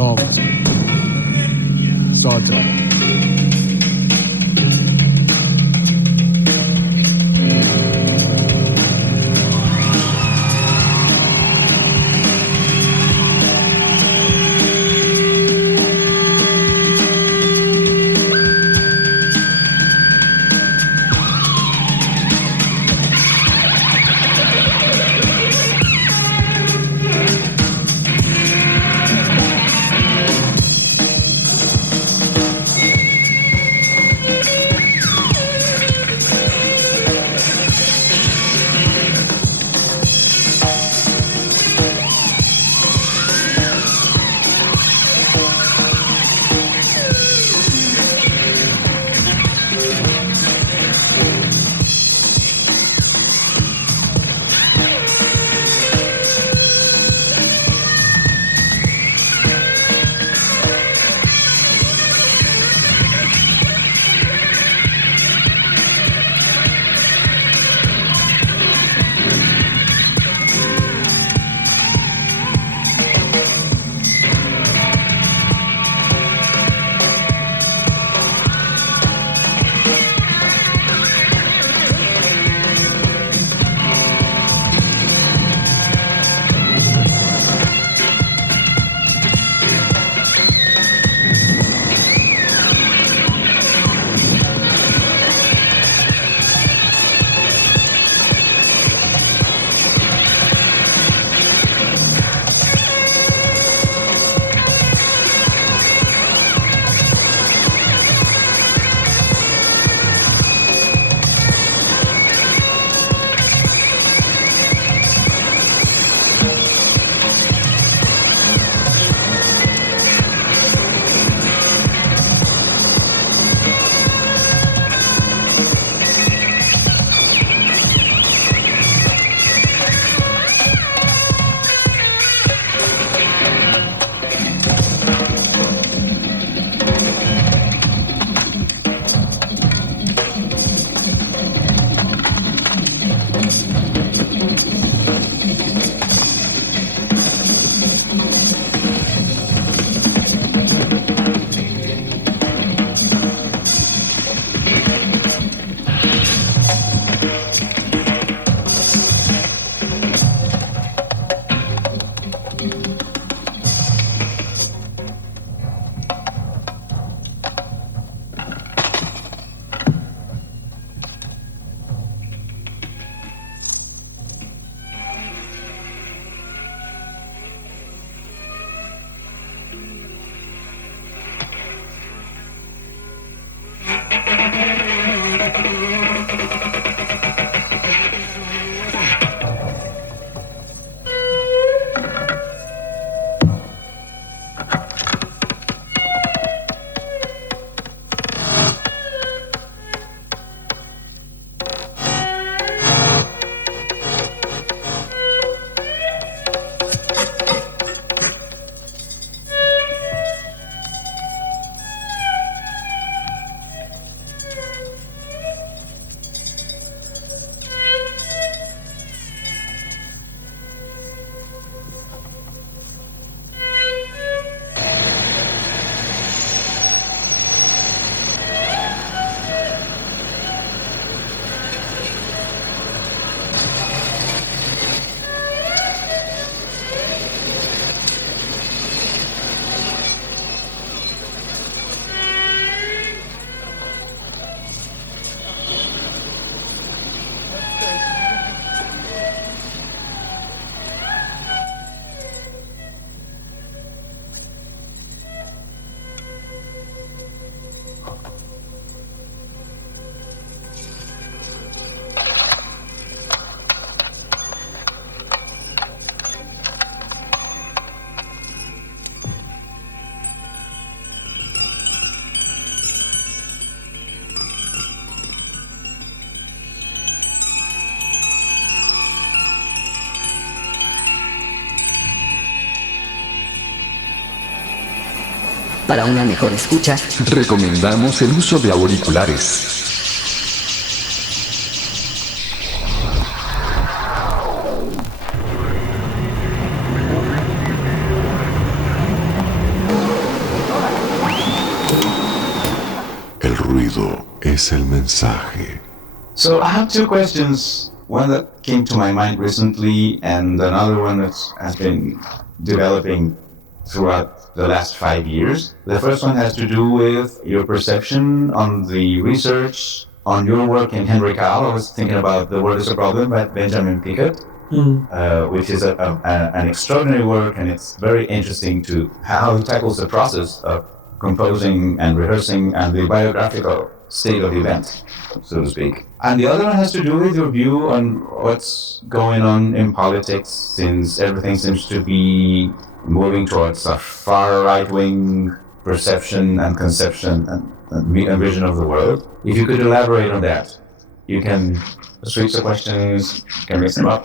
Soft. Sawtime. Para una mejor escucha, recomendamos el uso de auriculares. Todo es el mensaje. So I have two questions. One that came to my mind recently, and another one that has been developing throughout the last 5 years. The first one has to do with your perception on the research on your work in Henry Cowell. I was thinking about The World is a Problem by Benjamin Pickett, which is an extraordinary work, and it's very interesting to how he tackles the process of composing and rehearsing and the biographical state of events, so to speak. And the other one has to do with your view on what's going on in politics, since everything seems to be moving towards a far right-wing perception and conception and vision of the world. If you could elaborate on that, you can switch the questions, you can mix them up.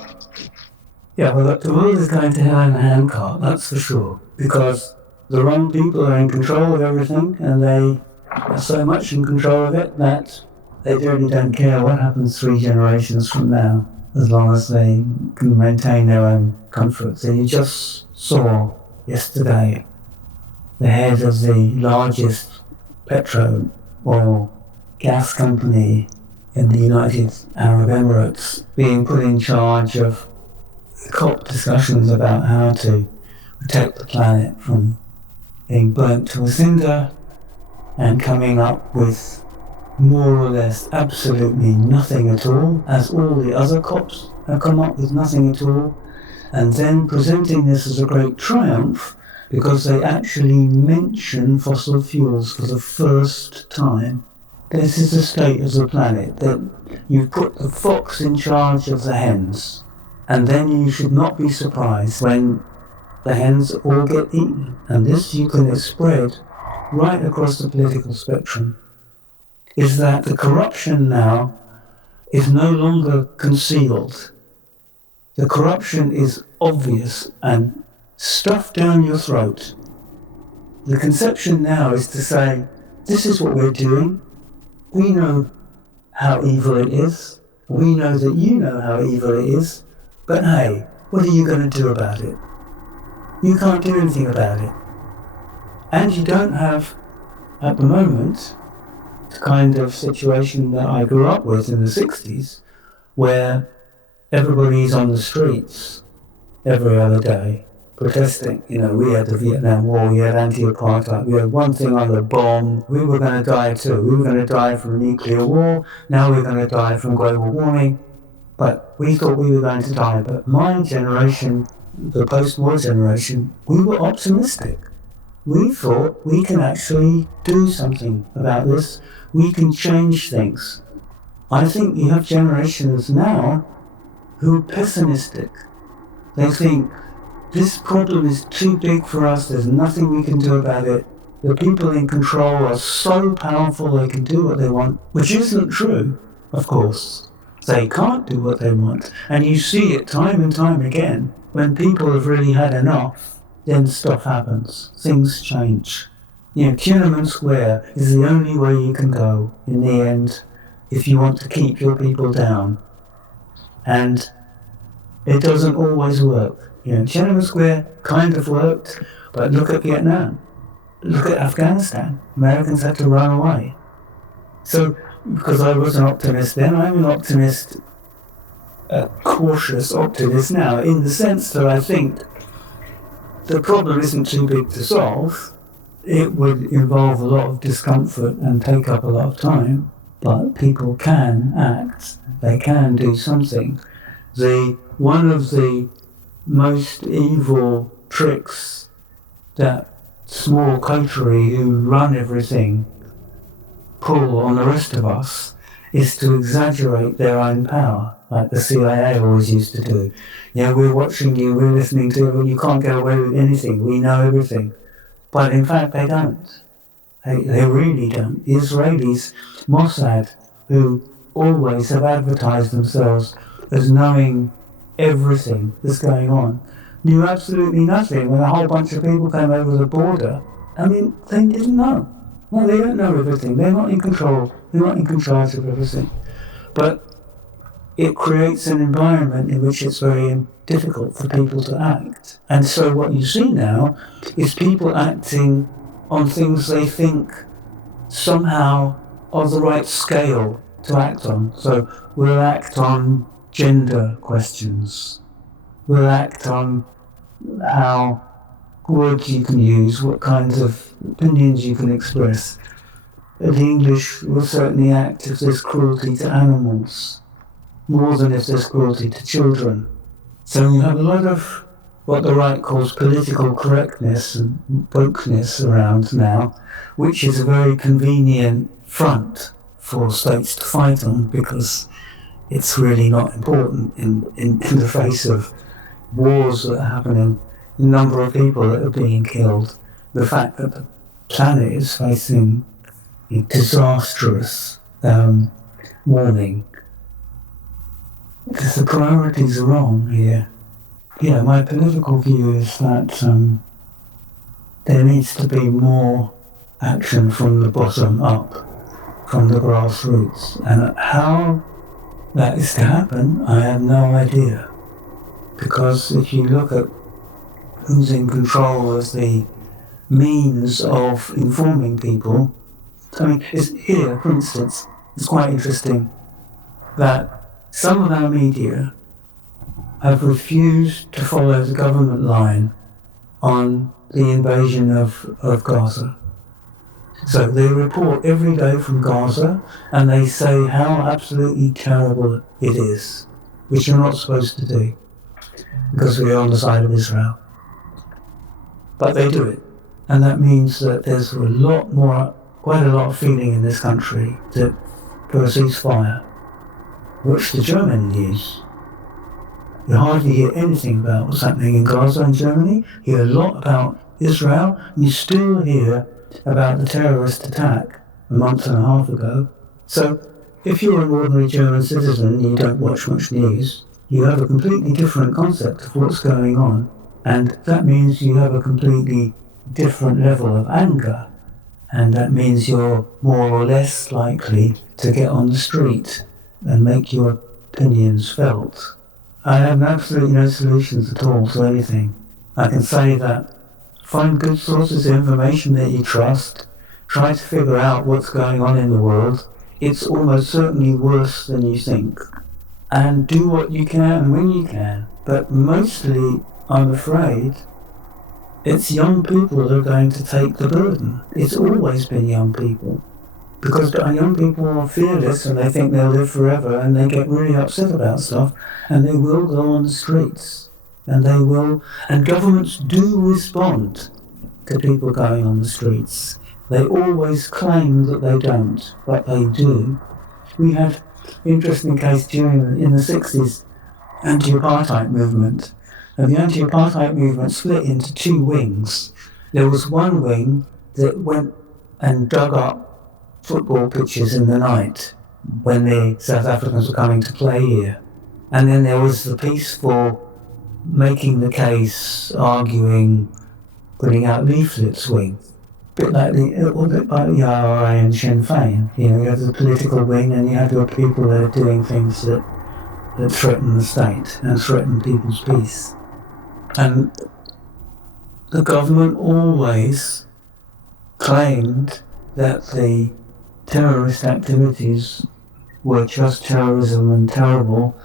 Yeah, well, the world is going to hell in a handcart, that's for sure, because the wrong people are in control of everything, and they are so much in control of it that they really don't care what happens 3 generations from now, as long as they can maintain their own comfort. So you just saw yesterday the head of the largest petro oil gas company in the United Arab Emirates being put in charge of COP discussions about how to protect the planet from being burnt to a cinder, and coming up with more or less absolutely nothing at all, as all the other COPs have come up with nothing at all, and then presenting this as a great triumph because they actually mention fossil fuels for the first time. This is the state of the planet, that you put the fox in charge of the hens, and then you should not be surprised when the hens all get eaten. And this you can spread right across the political spectrum, is that the corruption now is no longer concealed. The corruption is obvious and stuffed down your throat. The conception now is to say, this is what we're doing. We know how evil it is. We know that you know how evil it is. But hey, what are you going to do about it? You can't do anything about it. And you don't have, at the moment, the kind of situation that I grew up with in the 60s, where everybody's on the streets every other day, protesting. You know, we had the Vietnam War, we had anti-apartheid, we had one thing on the bomb, we were going to die too. We were going to die from a nuclear war, now we're going to die from global warming, but we thought we were going to die. But my generation, the post-war generation, we were optimistic. We thought we can actually do something about this. We can change things. I think you have generations now who are pessimistic. They think this problem is too big for us, there's nothing we can do about it. The people in control are so powerful they can do what they want, which isn't true, of course. They can't do what they want. And you see it time and time again. When people have really had enough, then stuff happens. Things change. You know, Tiananmen Square is the only way you can go in the end if you want to keep your people down. And it doesn't always work. You know, Tiananmen Square kind of worked, but look at Vietnam. Look at Afghanistan. Americans had to run away. So, because I was an optimist then, I'm an optimist, a cautious optimist now, in the sense that I think the problem isn't too big to solve. It would involve a lot of discomfort and take up a lot of time, but people can act, they can do something. One of the most evil tricks that small coterie who run everything pull on the rest of us is to exaggerate their own power, like the CIA always used to do. You know, we're watching you, we're listening to you, you can't get away with anything, we know everything. But in fact they don't. They really don't. The Israelis, Mossad, who always have advertised themselves as knowing everything that's going on, knew absolutely nothing when a whole bunch of people came over the border. I mean, they didn't know. No, they don't know everything. They're not in control. They're not in charge of everything. But it creates an environment in which it's very difficult for people to act. And so what you see now is people acting on things they think somehow of the right scale to act on. So we'll act on gender questions. We'll act on how words you can use, what kinds of opinions you can express. The English will certainly act if there's cruelty to animals, more than if there's cruelty to children. So you have a lot of what the right calls political correctness and wokeness around now, which is a very convenient front for states to fight on, because it's really not important in the face of wars that are happening, the number of people that are being killed, the fact that the planet is facing a disastrous warming. Because the priorities are wrong here. Yeah, my political view is that there needs to be more action from the bottom up, from the grassroots. And how that is to happen, I have no idea. Because if you look at who's in control of the means of informing people, I mean, here, for instance, it's quite interesting that some of our media have refused to follow the government line on the invasion of Gaza. So they report every day from Gaza and they say how absolutely terrible it is, which you're not supposed to do because we're on the side of Israel. But they do it. And that means that there's quite a lot of feeling in this country that for a ceasefire, which the Germans use. You hardly hear anything about what's happening in Gaza in Germany. You hear a lot about Israel. You still hear about the terrorist attack a month and a half ago. So if you're an ordinary German citizen and you don't watch much news, you have a completely different concept of what's going on. And that means you have a completely different level of anger. And that means you're more or less likely to get on the street and make your opinions felt. I have absolutely no solutions at all to anything. I can say that find good sources of information that you trust, try to figure out what's going on in the world. It's almost certainly worse than you think. And do what you can when you can. But mostly, I'm afraid, it's young people that are going to take the burden. It's always been young people. Because young people are fearless and they think they'll live forever and they get really upset about stuff and they will go on the streets. And governments do respond to people going on the streets. They always claim that they don't, but they do. We had an interesting case in the 60s, anti-apartheid movement. And the anti-apartheid movement split into two wings. There was one wing that went and dug up football pitches in the night when the South Africans were coming to play here. And then there was the peaceful making the case, arguing, putting out leaflets wing. A bit like the IRA and Sinn Féin. You have the political wing and you have your people that are doing things that threaten the state and threaten people's peace. And the government always claimed that the terrorist activities were just terrorism and terrible,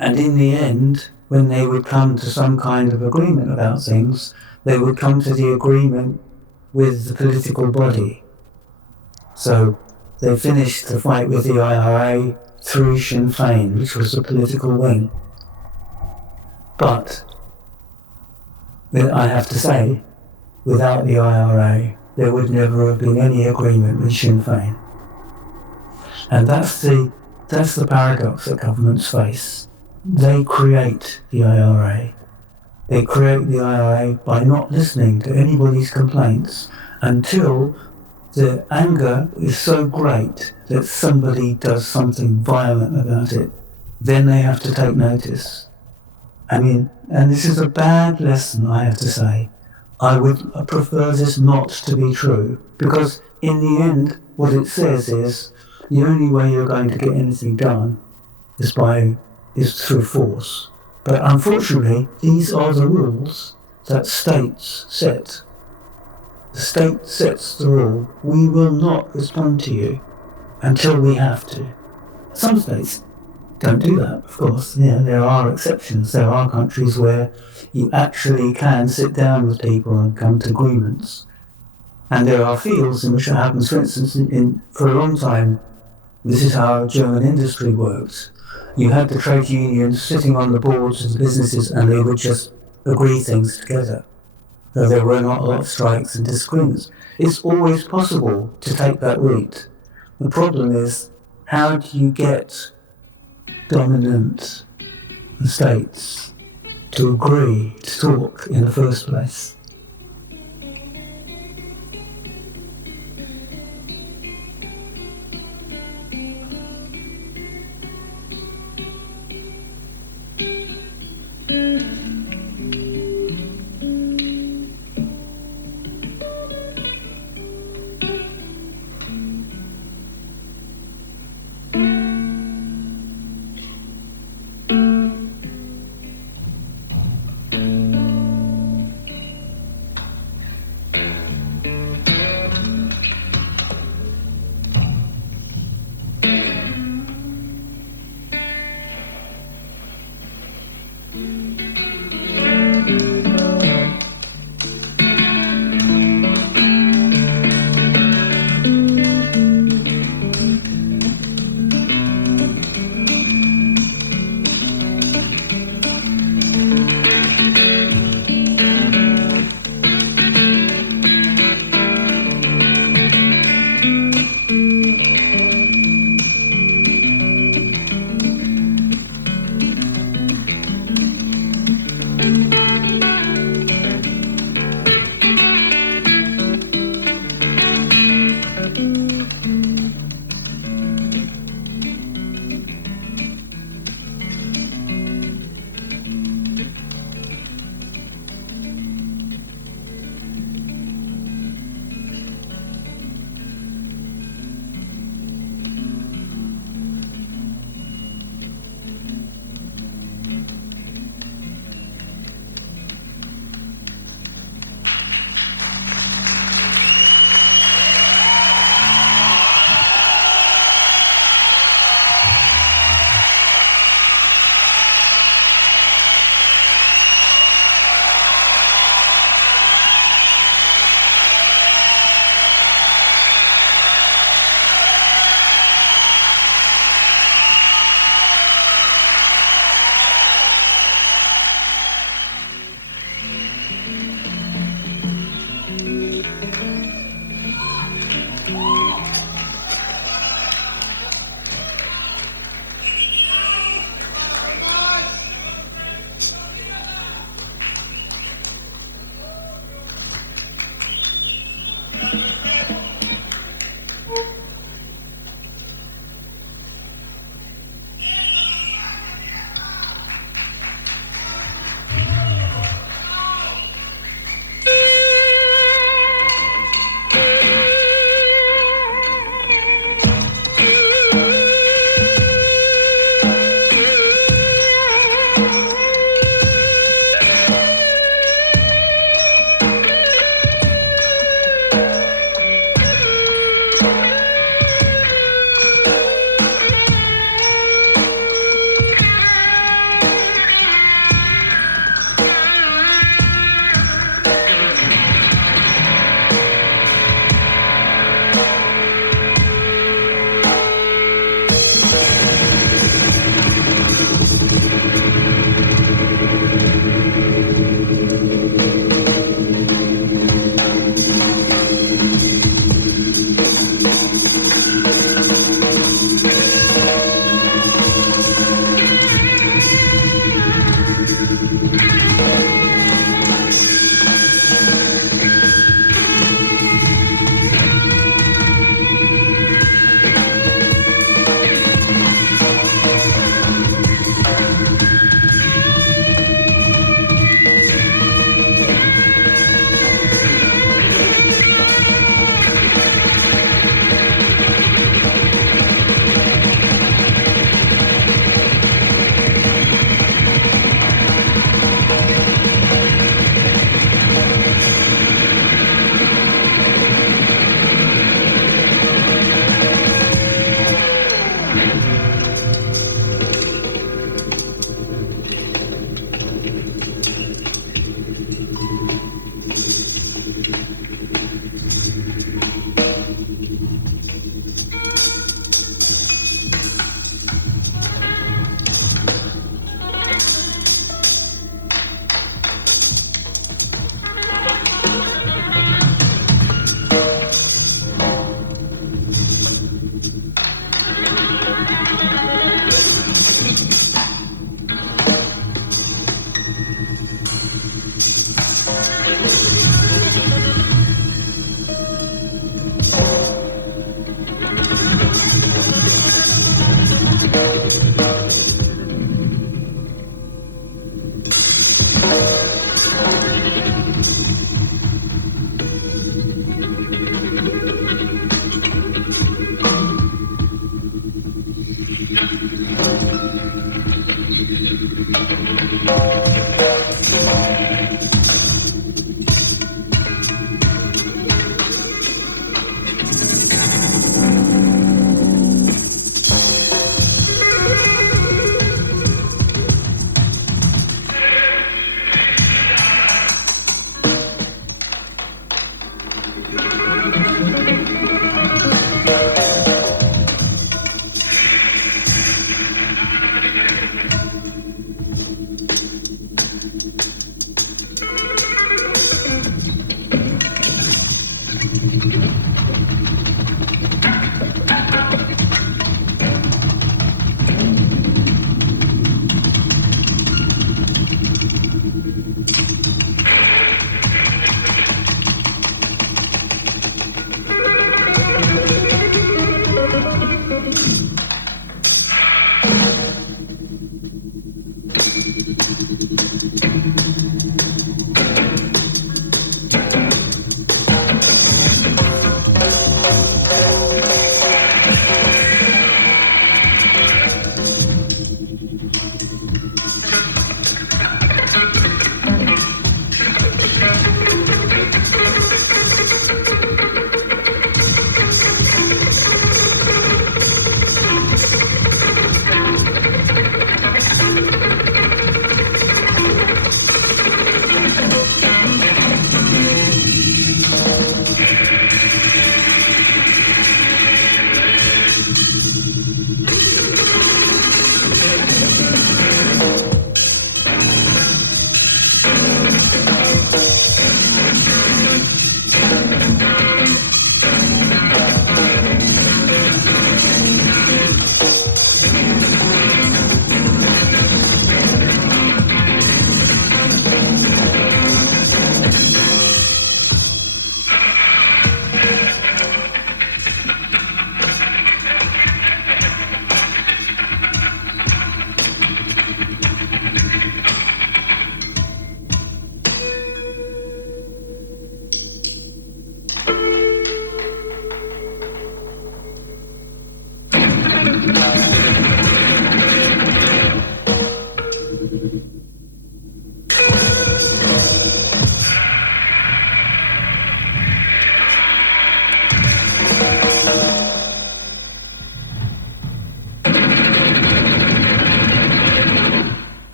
and in the end, when they would come to some kind of agreement about things, they would come to the agreement with the political body. So they finished the fight with the IRA through Sinn Féin, which was the political wing. But I have to say, without the IRA, there would never have been any agreement with Sinn Féin. And that's the paradox that governments face. They create the IRA. They create the IRA by not listening to anybody's complaints until the anger is so great that somebody does something violent about it. Then they have to take notice. I mean, and this is a bad lesson, I have to say. I would prefer this not to be true, because in the end, what it says is the only way you're going to get anything done is through force. But unfortunately, these are the rules that states set. The state sets the rule. We will not respond to you until we have to. Some states don't do that, of course. Yeah, there are exceptions. There are countries where you actually can sit down with people and come to agreements. And there are fields in which it happens. For instance, for a long time, this is how German industry worked. You had the trade unions sitting on the boards of the businesses and they would just agree things together. So there were not a lot of strikes and disagreements. It's always possible to take that route. The problem is, how do you get dominant states to agree to talk in the first place?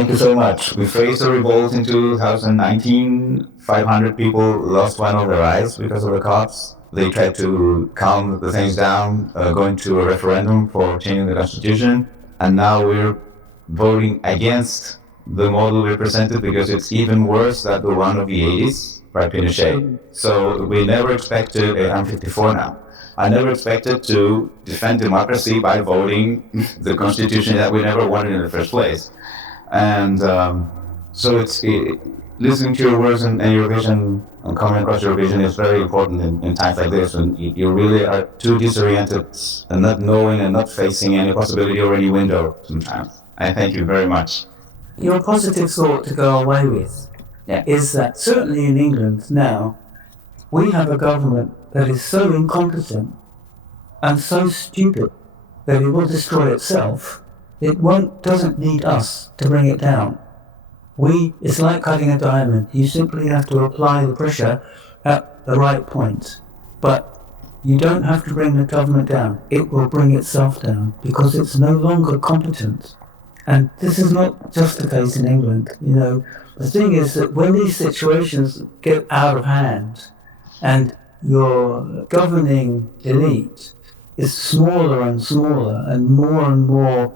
Thank you so much. We faced a revolt in 2019. 500 people lost one of their eyes because of the cops. They tried to calm the things down, going to a referendum for changing the constitution. And now we're voting against the model we presented because it's even worse than the one of the 80s by Pinochet. So we never expected, I'm 54 now, I never expected to defend democracy by voting the constitution that we never wanted in the first place. And so listening to your words and your vision and coming across your vision is very important in times like this when you really are too disoriented and not knowing and not facing any possibility or any window sometimes. I thank you very much. Your positive thought to go away with is that certainly in England now, we have a government that is so incompetent and so stupid that it will destroy itself. It doesn't need us to bring it down. It's like cutting a diamond. You simply have to apply the pressure at the right point. But you don't have to bring the government down. It will bring itself down because it's no longer competent. And this is not just the case in England. You know, the thing is that when these situations get out of hand and your governing elite is smaller and smaller and more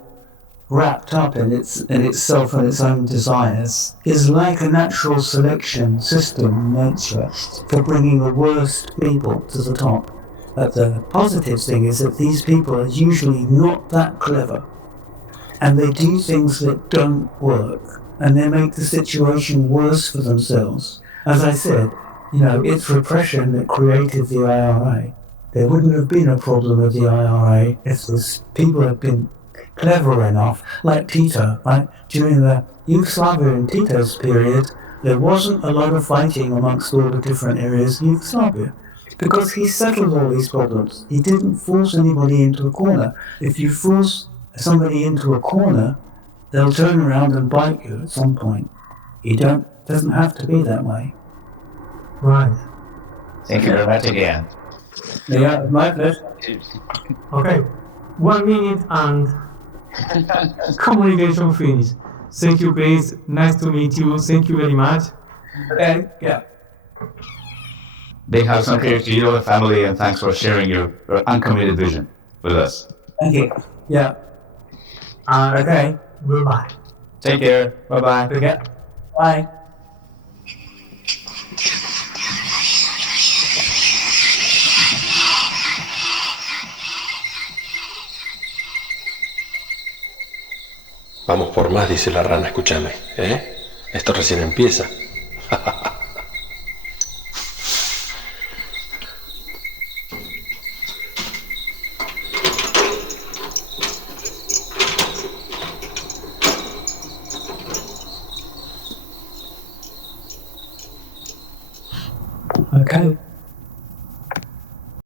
wrapped up in itself and its own desires, is like a natural selection system in nature for bringing the worst people to the top. But the positive thing is that these people are usually not that clever, and they do things that don't work, and they make the situation worse for themselves. As I said, you know, it's repression that created the IRA. There wouldn't have been a problem with the IRA if those people had been clever enough, like Tito, right? During the Yugoslavia and Tito's period, there wasn't a lot of fighting amongst all the different areas of Yugoslavia, because he settled all these problems. He didn't force anybody into a corner. If you force somebody into a corner, they'll turn around and bite you at some point. Doesn't have to be that way. Right. Thank you very much again. Yeah, my pleasure. Okay. 1 minute and communication finish. Thank you, Grace. Nice to meet you. Thank you very much. Okay, yeah. Big hugs to you and the family, and thanks for sharing your uncommitted vision with us. Thank you. Yeah. Okay. Goodbye. Take care. Bye-bye. Okay. Bye. Vamos por más, dice la rana, escúchame, ¿eh? Esto recién empieza.